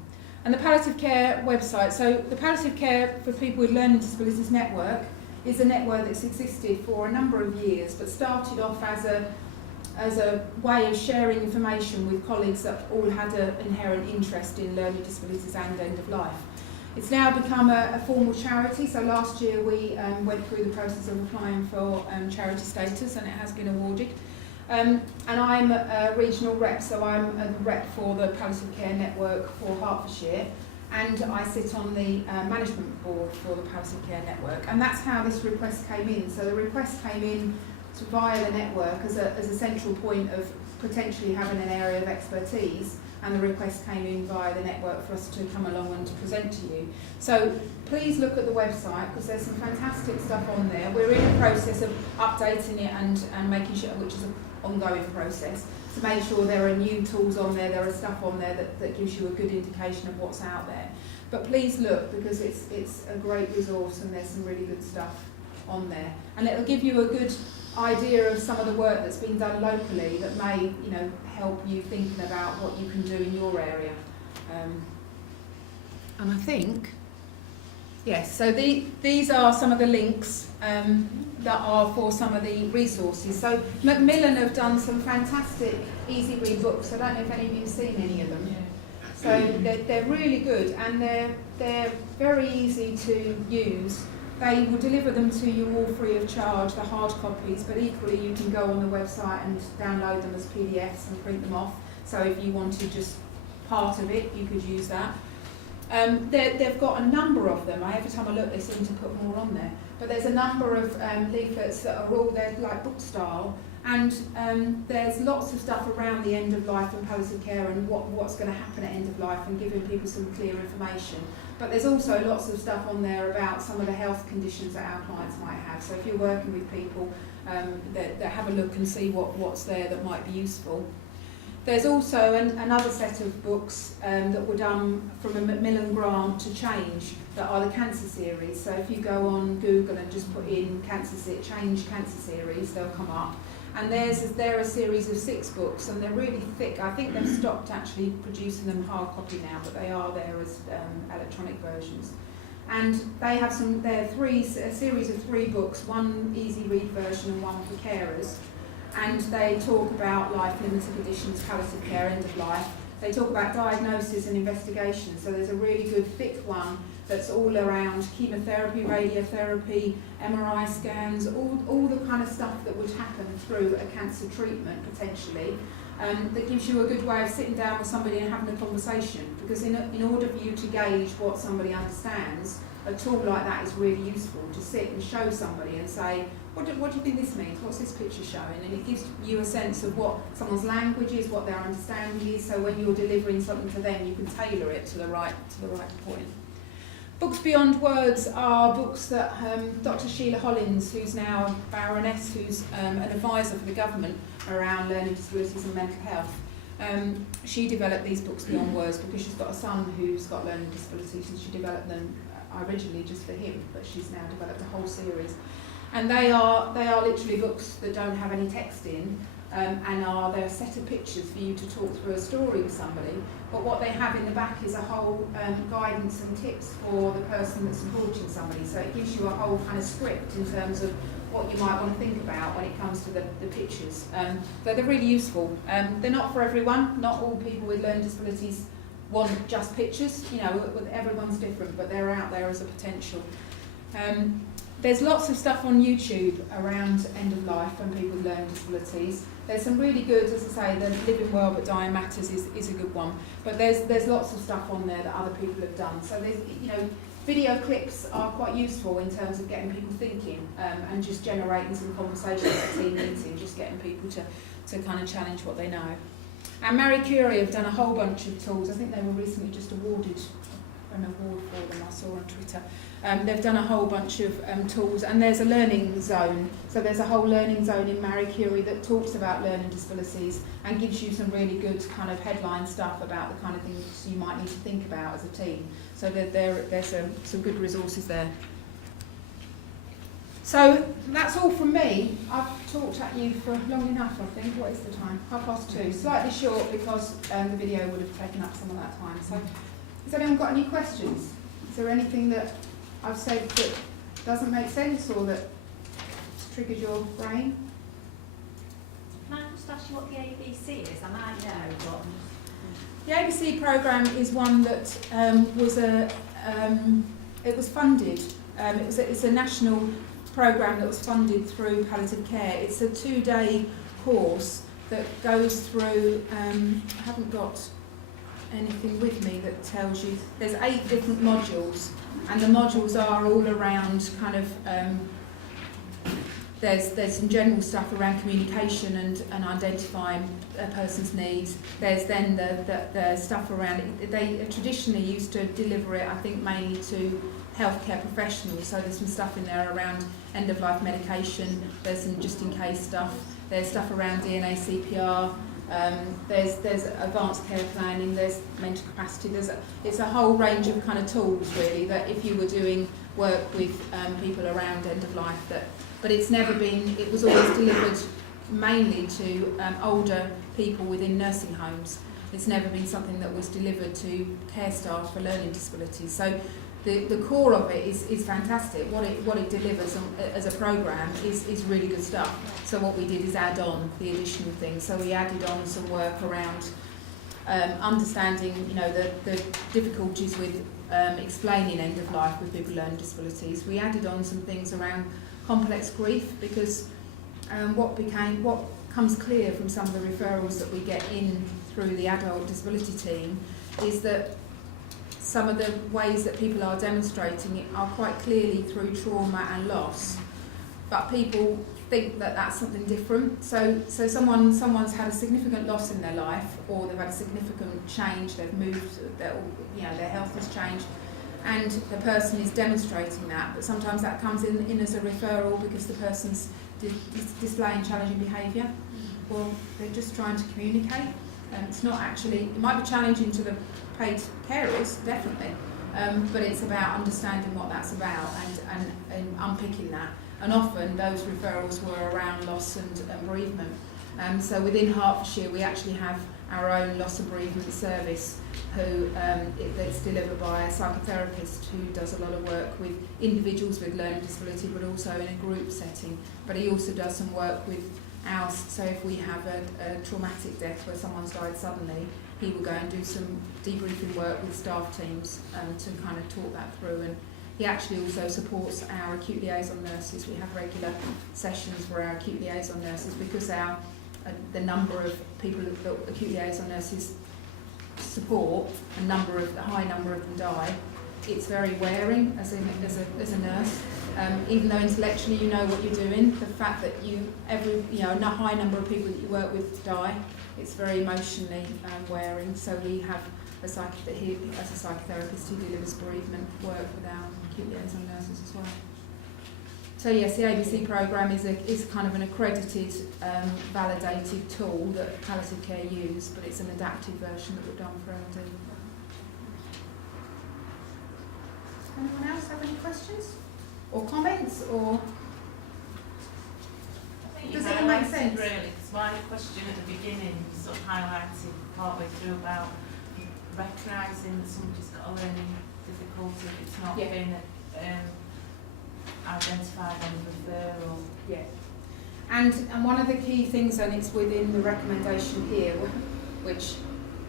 And the palliative care website, so the palliative care for people with learning disabilities network is a network that's existed for a number of years, but started off as a way of sharing information with colleagues that all had an inherent interest in learning disabilities and end of life. It's now become a formal charity, so last year we went through the process of applying for charity status, and it has been awarded. And I'm a regional rep, so I'm a rep for the Palliative Care Network for Hertfordshire, and I sit on the management board for the Palliative Care Network, and that's how this request came in. So the request came in via the network as a central point of potentially having an area of expertise, and the request came in via the network for us to come along and to present to you. So please look at the website, because there's some fantastic stuff on there. We're in a process of updating it and making sure, which is an ongoing process, to make sure there are new tools on there, there are stuff on there that gives you a good indication of what's out there. But please look, because it's a great resource and there's some really good stuff on there. And it'll give you a good idea of some of the work that's been done locally that may, help you thinking about what you can do in your area. And I think, yes, so these are some of the links that are for some of the resources. So Macmillan have done some fantastic easy read books. I don't know if any of you have seen any of them. So they're really good, and they're very easy to use. They will deliver them to you all free of charge, the hard copies, but equally you can go on the website and download them as PDFs and print them off. So if you wanted just part of it, you could use that. They've got a number of them. Every time I look, they seem to put more on there. But there's a number of leaflets that are all, they're like book style, and there's lots of stuff around the end of life and palliative care and what's going to happen at end of life, and giving people some clear information. But there's also lots of stuff on there about some of the health conditions that our clients might have. So if you're working with people, that have a look and see what's there that might be useful. There's also another set of books that were done from a Macmillan grant to Change, that are the cancer series. So if you go on Google and just put in Change Cancer Series, they'll come up. And they're a series of 6 books, and they're really thick. I think they've stopped actually producing them hard copy now, but they are there as electronic versions. And they have a series of 3 books, one easy read version and one for carers. And they talk about life-limiting conditions, palliative care, end of life. They talk about diagnosis and investigation. So there's a really good thick one that's all around chemotherapy, radiotherapy, MRI scans, all the kind of stuff that would happen through a cancer treatment potentially. That gives you a good way of sitting down with somebody and having a conversation. Because in order for you to gauge what somebody understands, a tool like that is really useful, to sit and show somebody and say, what do you think this means? What's this picture showing? And it gives you a sense of what someone's language is, what their understanding is, so when you're delivering something to them, you can tailor it to the right point. Books Beyond Words are books that Dr. Sheila Hollins, who's now a Baroness, who's an advisor for the government around learning disabilities and mental health. She developed these Books Beyond Words because she's got a son who's got learning disabilities, and she developed them originally just for him, but she's now developed a whole series. And they are literally books that don't have any text in, and they're a set of pictures for you to talk through a story with somebody. But what they have in the back is a whole guidance and tips for the person that's supporting somebody. So it gives you a whole kind of script in terms of what you might want to think about when it comes to the pictures. So they're really useful. They're not for everyone. Not all people with learning disabilities want just pictures. You know, everyone's different, but they're out there as a potential. There's lots of stuff on YouTube around end of life and people with learning disabilities. There's some really good, as I say, the Living Well But Dying Matters is a good one. But there's lots of stuff on there that other people have done. So there's, you know, video clips are quite useful in terms of getting people thinking and just generating some conversation at a team meeting, just getting people to kind of challenge what they know. And Marie Curie have done a whole bunch of tools. I think they were recently just awarded an award for them, I saw on Twitter. They've done a whole bunch of tools, and there's a learning zone. So there's a whole learning zone in Marie Curie that talks about learning disabilities and gives you some really good kind of headline stuff about the kind of things you might need to think about as a team. So there's some good resources there. So that's all from me. I've talked at you for long enough, I think. What is the time? 2:30. Slightly short because the video would have taken up some of that time. So has anyone got any questions? Is there anything that I've said that doesn't make sense or that triggered your brain? Can I just ask you what the ABC is? I might know, but... The ABC programme is one that it was funded. It's a national programme that was funded through Palliative Care. It's a 2-day course that goes through, I haven't got anything with me that tells you, there's 8 different modules, and the modules are all around kind of, there's some general stuff around communication and identifying a person's needs. There's then the stuff around it. They traditionally used to deliver it, I think, mainly to healthcare professionals, so there's some stuff in there around end-of-life medication, there's some just-in-case stuff, there's stuff around DNA CPR, there's advanced care planning, there's mental capacity, it's a whole range of kind of tools really that if you were doing work with people around end of life, but it was always delivered mainly to older people within nursing homes. It's never been something that was delivered to care staff for learning disabilities. So the core of it is fantastic. What it delivers as a programme is really good stuff. So what we did is add on the additional things. So we added on some work around understanding, you know, the difficulties with explaining end of life with people with learning disabilities. We added on some things around complex grief because what comes clear from some of the referrals that we get in through the adult disability team is that some of the ways that people are demonstrating it are quite clearly through trauma and loss, but people think that that's something different. So someone's had a significant loss in their life, or they've had a significant change, they've moved, their health has changed, and the person is demonstrating that, but sometimes that comes in as a referral because the person's displaying challenging behaviour, or they're just trying to communicate. It's not actually, it might be challenging to the paid carers, definitely, but it's about understanding what that's about and unpicking that. And often those referrals were around loss and bereavement. So within Hertfordshire we actually have our own loss and bereavement service that's delivered by a psychotherapist who does a lot of work with individuals with learning disability, but also in a group setting. But he also does some work with ours, so if we have a traumatic death where someone's died suddenly, he will go and do some debriefing work with staff teams to kind of talk that through. And he actually also supports our acute liaison nurses. We have regular sessions for our acute liaison nurses because the number of people that acute liaison nurses support, the high number of them die. It's very wearing as a nurse. Even though intellectually you know what you're doing, the fact that a high number of people that you work with die, it's very emotionally wearing. So we have as a psychotherapist who delivers bereavement work with our acute liaison nurses as well. So yes, the ABC programme is kind of an accredited, validated tool that Palliative Care use, but it's an adapted version that we've done for LD. Anyone else have any questions? Or comments, or does it make sense? Really, because my question at the beginning sort of highlighted partway through about recognising that somebody's got a learning difficulty if it's not been identified on the referral. Yeah. And one of the key things, and it's within the recommendation here, which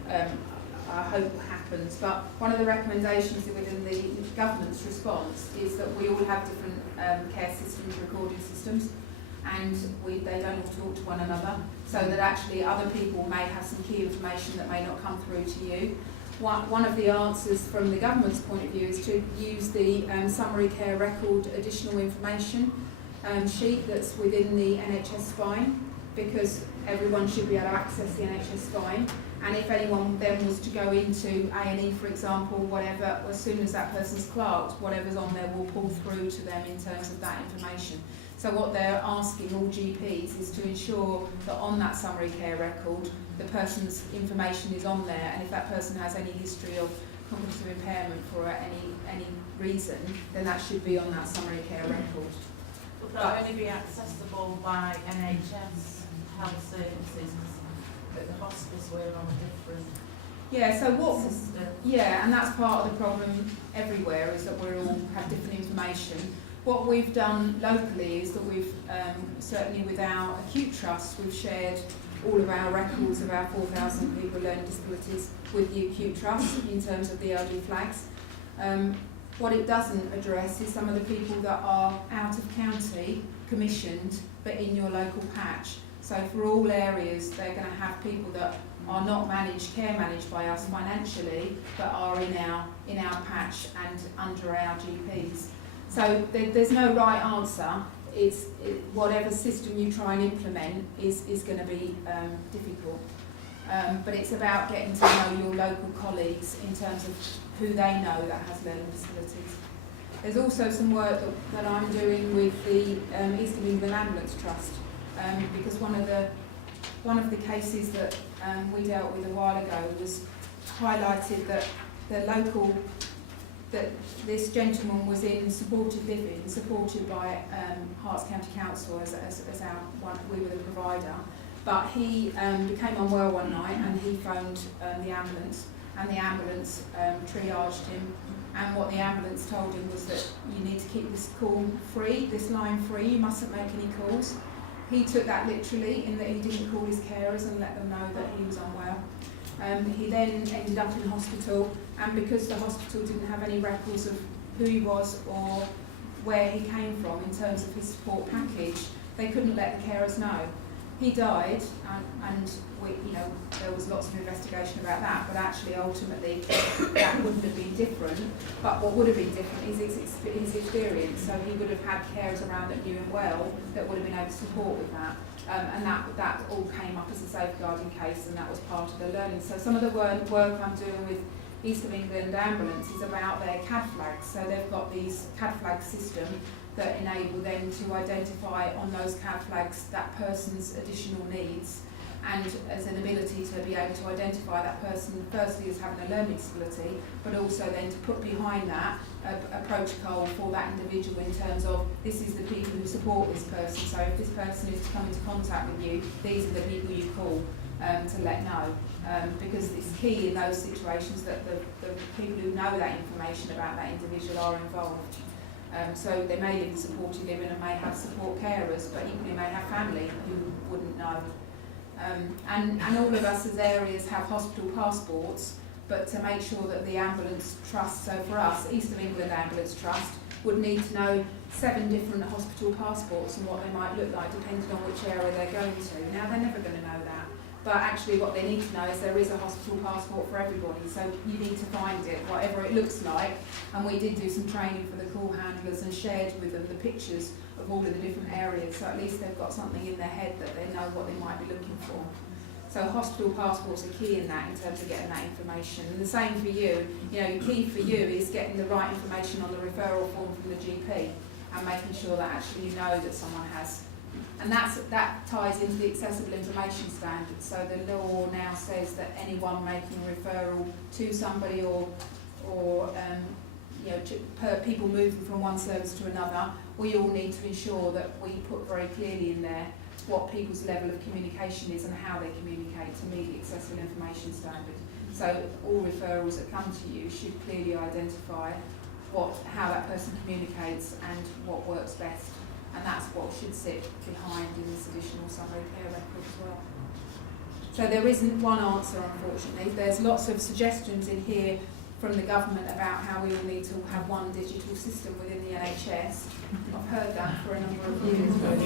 I hope happens, but one of the recommendations within the government's response is that we all have different care systems, recording systems, and they don't all talk to one another, so that actually other people may have some key information that may not come through to you. One of the answers from the government's point of view is to use the summary care record additional information sheet that's within the NHS spine, because everyone should be able to access the NHS spine. And if anyone then was to go into A&E, for example, whatever, as soon as that person's clerked, whatever's on there will pull through to them in terms of that information. So what they're asking all GPs is to ensure that on that summary care record, the person's information is on there, and if that person has any history of cognitive impairment for any reason, then that should be on that summary care record. Would that only be accessible by NHS health services? At the hospice we're on a different system. Yeah, and that's part of the problem everywhere, is that we all have different information. What we've done locally is that we've, certainly with our Acute Trust, we've shared all of our records of our 4,000 people with learning disabilities with the Acute Trust in terms of the elderly flags. What it doesn't address is some of the people that are out of county, commissioned, but in your local patch. So for all areas, they're going to have people that are not care managed by us financially, but are in our patch and under our GPs. So there's no right answer. Whatever system you try and implement is going to be difficult. But it's about getting to know your local colleagues in terms of who they know that has learning disabilities. There's also some work that I'm doing with the East of England Ambulance Trust, because one of the cases that we dealt with a while ago was highlighted that this gentleman was in supported living, supported by Herts County Council as we were the provider. But he became unwell one night and he phoned the ambulance, and the ambulance triaged him. And what the ambulance told him was that you need to keep this call free, this line free, you mustn't make any calls. He took that literally in that he didn't call his carers and let them know that he was unwell. He then ended up in hospital, and because the hospital didn't have any records of who he was or where he came from in terms of his support package, they couldn't let the carers know. He died, and there was lots of investigation about that, but actually ultimately that wouldn't have been different. But what would have been different is his experience. So he would have had carers around that knew him well that would have been able to support with that. And that all came up as a safeguarding case, and that was part of the learning. So some of the work I'm doing with East of England Ambulance is about their CAD flags. So they've got these CAD flag system that enable them to identify on those CAD flags that person's additional needs, and as an ability to be able to identify that person firstly as having a learning disability, but also then to put behind that a protocol for that individual in terms of this is the people who support this person. So if this person is to come into contact with you, these are the people you call to let know. Because it's key in those situations that the people who know that information about that individual are involved. So they may live in supported living and may have support carers, but equally may have family who wouldn't know. And all of us as areas have hospital passports, but to make sure that the ambulance trust, so for us, East of England Ambulance Trust, would need to know 7 different hospital passports and what they might look like depending on which area they're going to. Now, they're never going to know that. But actually what they need to know is there is a hospital passport for everybody, so you need to find it, whatever it looks like. And we did do some training for the call handlers and shared with them the pictures of all of the different areas, so at least they've got something in their head that they know what they might be looking for. So hospital passports are key in that, in terms of getting that information. And the same for you, key for you is getting the right information on the referral form from the GP and making sure that actually you know that someone has. And that ties into the accessible information standards. So the law now says that anyone making a referral to somebody or people moving from one service to another, we all need to ensure that we put very clearly in there what people's level of communication is and how they communicate to meet the accessible information standard. So all referrals that come to you should clearly identify how that person communicates and what works best. and that's what should sit behind in this additional summary care record as well. So there isn't one answer, unfortunately. There's lots of suggestions in here from the government about how we all need to have one digital system within the NHS. I've heard that for a number of years, but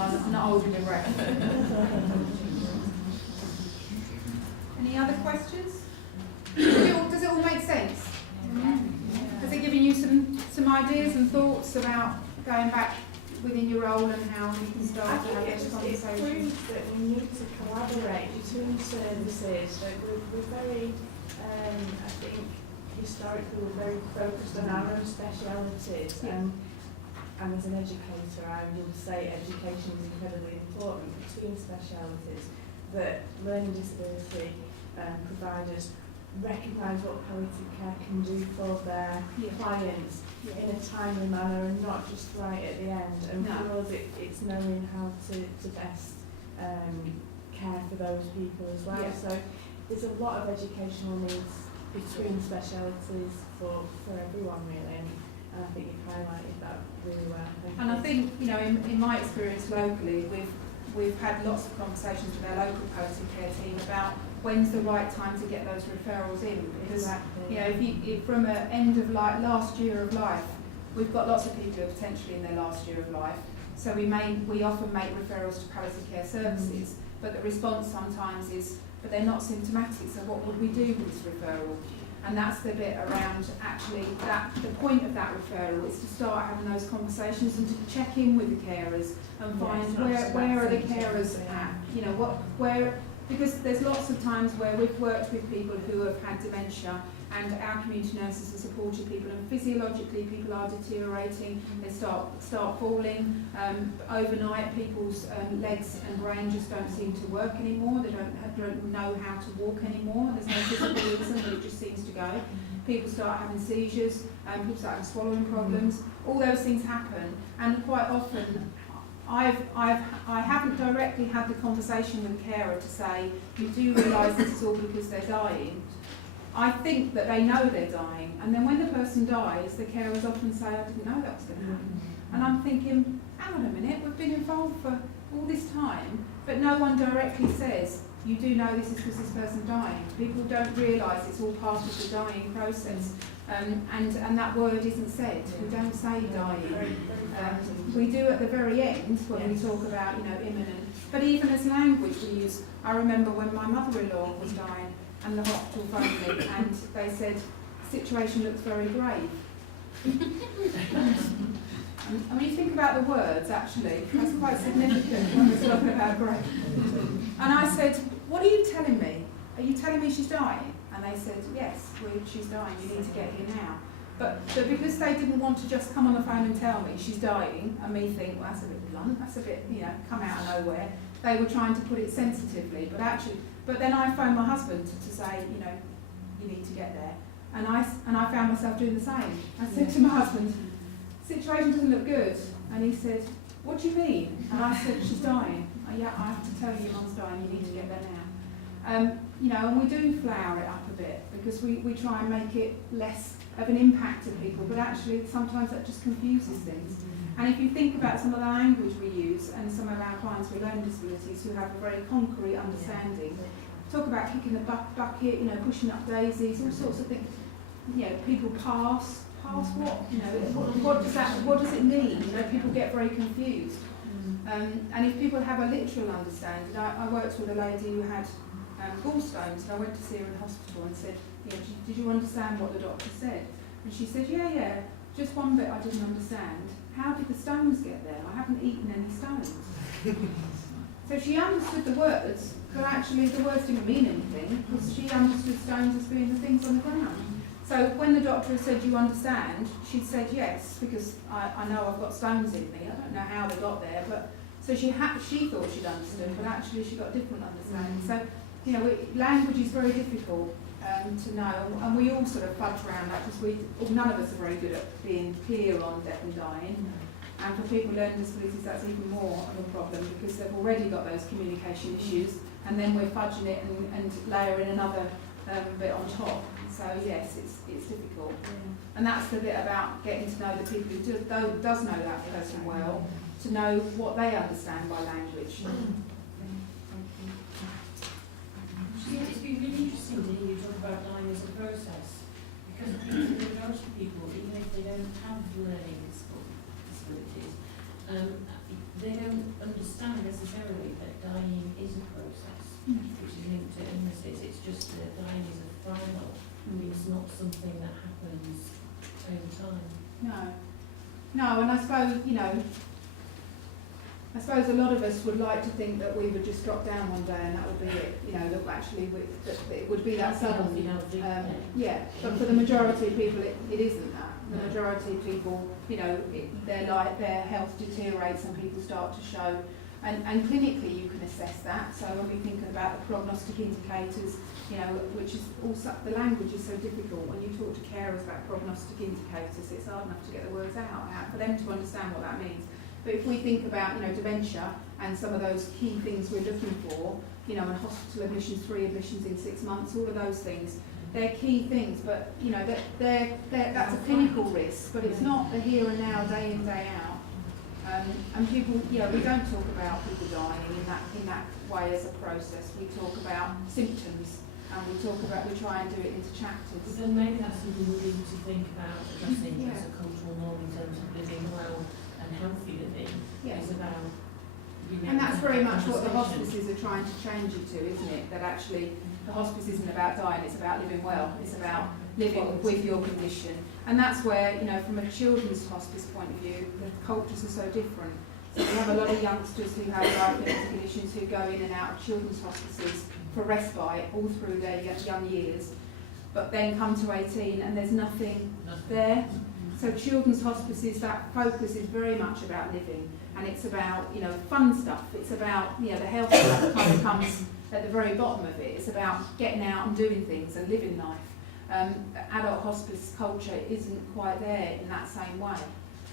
I'm not holding my breath. Any other questions? Does it all make sense? Has it given you some ideas and thoughts about going back within your role and how you can start to have those conversations? It proves that we need to collaborate between services. That we're very, I think, historically we're very focused on our own specialities. And as an educator, I would say education is incredibly important between specialities. That learning disability providers recognise what palliative care can do for their clients in a timely manner and not just right at the end. And for us, it's knowing how to best care for those people as well. So there's a lot of educational needs between specialities for everyone really, and I think you've highlighted that really well. And I think, you know, in my experience locally, we've had lots of conversations with our local palliative care team about when's the right time to get those referrals in. Because, you know, if from an end of life, last year of life, we've got lots of people who are potentially in their last year of life. So we often make referrals to palliative care services, but the response sometimes is, but they're not symptomatic, so what would we do with this referral? And that's the bit around actually the point of that referral is to start having those conversations and to check in with the carers and find where are the carers at, you know, because there's lots of times where we've worked with people who have had dementia and our community nurses have supported people, and physiologically people are deteriorating, they start falling, overnight people's legs and brain just don't seem to work anymore, they don't know how to walk anymore, there's no physical reason, but it just seems to go. People start having seizures, people start having swallowing problems, all those things happen, and quite often I haven't directly had the conversation with a carer to say, you do realise this is all because they're dying. I think that they know they're dying, and then when the person dies, the carers often say, I didn't know that was going to happen. And I'm thinking, hang on a minute, we've been involved for all this time, but no one directly says, you do know this is because this person's dying. People don't realise it's all part of the dying process, and that word isn't said. We don't say dying. We do at the very end when we talk about, you know, imminent. But even as language we use, I remember when my mother-in-law was dying, and the hospital phoned me and they said, the situation looks very grave. And when you think about the words, actually, that's quite significant when we're talking about grave. And I said, what are you telling me? Are you telling me she's dying? And they said, yes, she's dying, you need to get here now. But because they didn't want to just come on the phone and tell me she's dying, and me think, well, that's a bit blunt, that's a bit, you know, come out of nowhere, they were trying to put it sensitively, but then I phoned my husband to say, you know, you need to get there. And I found myself doing the same. I said to my husband, situation doesn't look good. And he said, what do you mean? And I said, she's dying. Yeah, I have to tell you, Mum's dying, you need to get there now. You know, and we do flower it up a bit because we try and make it less of an impact to people, but actually sometimes that just confuses things. And if you think about some of the language we use and some of our clients with learning disabilities who have a very concrete understanding, talk about kicking the bucket, you know, pushing up daisies, all sorts of things. You know, people pass what? You know, what does it mean? You know, people get very confused. And if people have a literal understanding, I worked with a lady who had gallstones, and I went to see her in hospital and said, you know, did you understand what the doctor said? And she said, yeah, just one bit I didn't understand. How did the stones get there? I haven't eaten any stones. So she understood the words, but actually the words didn't mean anything because she understood stones as being the things on the ground. So when the doctor said, do you understand? She said yes, because I know I've got stones in me. I don't know how they got there, but so she thought she'd understood, but actually she got different understanding. So, you know, language is very difficult to know, and we all sort of fudge around that because none of us are very good at being clear on death and dying. And for people with learning disabilities, that's even more of a problem because they've already got those communication issues, and then we're fudging it and layering another bit on top. So yes, it's difficult. And that's the bit about getting to know the people who does know that person well, to know what they understand by language. It's been really interesting to hear you talk about dying as a process, because the majority of people, even if they don't have learning disabilities, they don't understand necessarily that dying is a process, which is linked to illnesses. It's just that dying is a final. It's not something that happens over time. No, and I suppose, I suppose a lot of us would like to think that we would just drop down one day and that would be it. That actually that it would be that sudden. Yeah, but for the majority of people, it isn't that. The majority of people, their health deteriorates and people start to show. And clinically you can assess that. So when we think about the prognostic indicators, which is also, the language is so difficult. When you talk to carers about prognostic indicators, it's hard enough to get the words out for them to understand what that means. But if we think about, dementia and some of those key things we're looking for, and hospital admissions, 3 admissions in 6 months, all of those things, they're key things. But that's a clinical risk, but it's not the here and now, day in, day out. And people, we don't talk about people dying in that way as a process. We talk about symptoms, and we try and do it into chapters. But then maybe that's something we need to think about addressing as a cultural norm in terms of living well and healthy living. Is about. And that's very much what the hospices are trying to change it to, isn't it? That actually the hospice isn't about dying; it's about living well. It's about living with your condition. And that's where, from a children's hospice point of view, the cultures are so different. So we have a lot of youngsters who have life-limiting conditions who go in and out of children's hospices for respite all through their young years, but then come to 18 and there's nothing there. So children's hospices, that focus is very much about living, and it's about, fun stuff. It's about, the health stuff kind of comes at the very bottom of it. It's about getting out and doing things and living life. Adult hospice culture isn't quite there in that same way.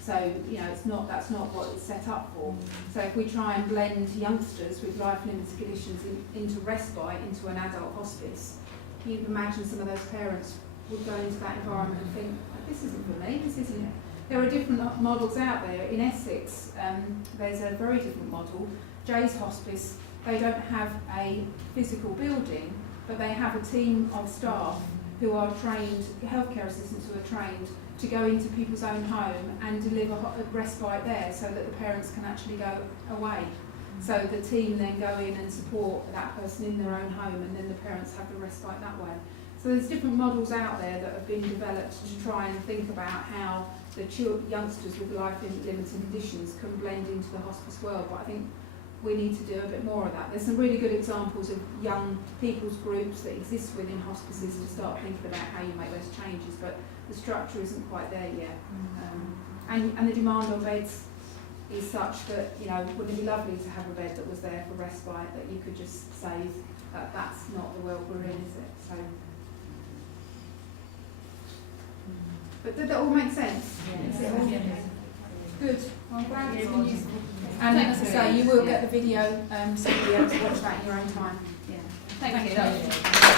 So, that's not what it's set up for. So if we try and blend youngsters with life-limited conditions into respite, into an adult hospice, you can imagine some of those parents would go into that environment and think, this isn't for me, this isn't it. There are different models out there. In Essex, there's a very different model. Jay's Hospice, they don't have a physical building, but they have a team of staff who are trained, healthcare assistants who are trained to go into people's own home and deliver respite there so that the parents can actually go away. So the team then go in and support that person in their own home, and then the parents have the respite that way. So there's different models out there that have been developed to try and think about how the youngsters with life-limited conditions can blend into the hospice world. But I think we need to do a bit more of that. There's some really good examples of young people's groups that exist within hospices to start thinking about how you make those changes, but the structure isn't quite there yet. And the demand on beds is such that, wouldn't it be lovely to have a bed that was there for respite that you could just save? That's not the world we're in, is it? So, but did that all make sense? Yes. Good. Well, I'm glad it's been useful. And as I say, you will get the video, so you'll be able to watch that in your own time. Thank you.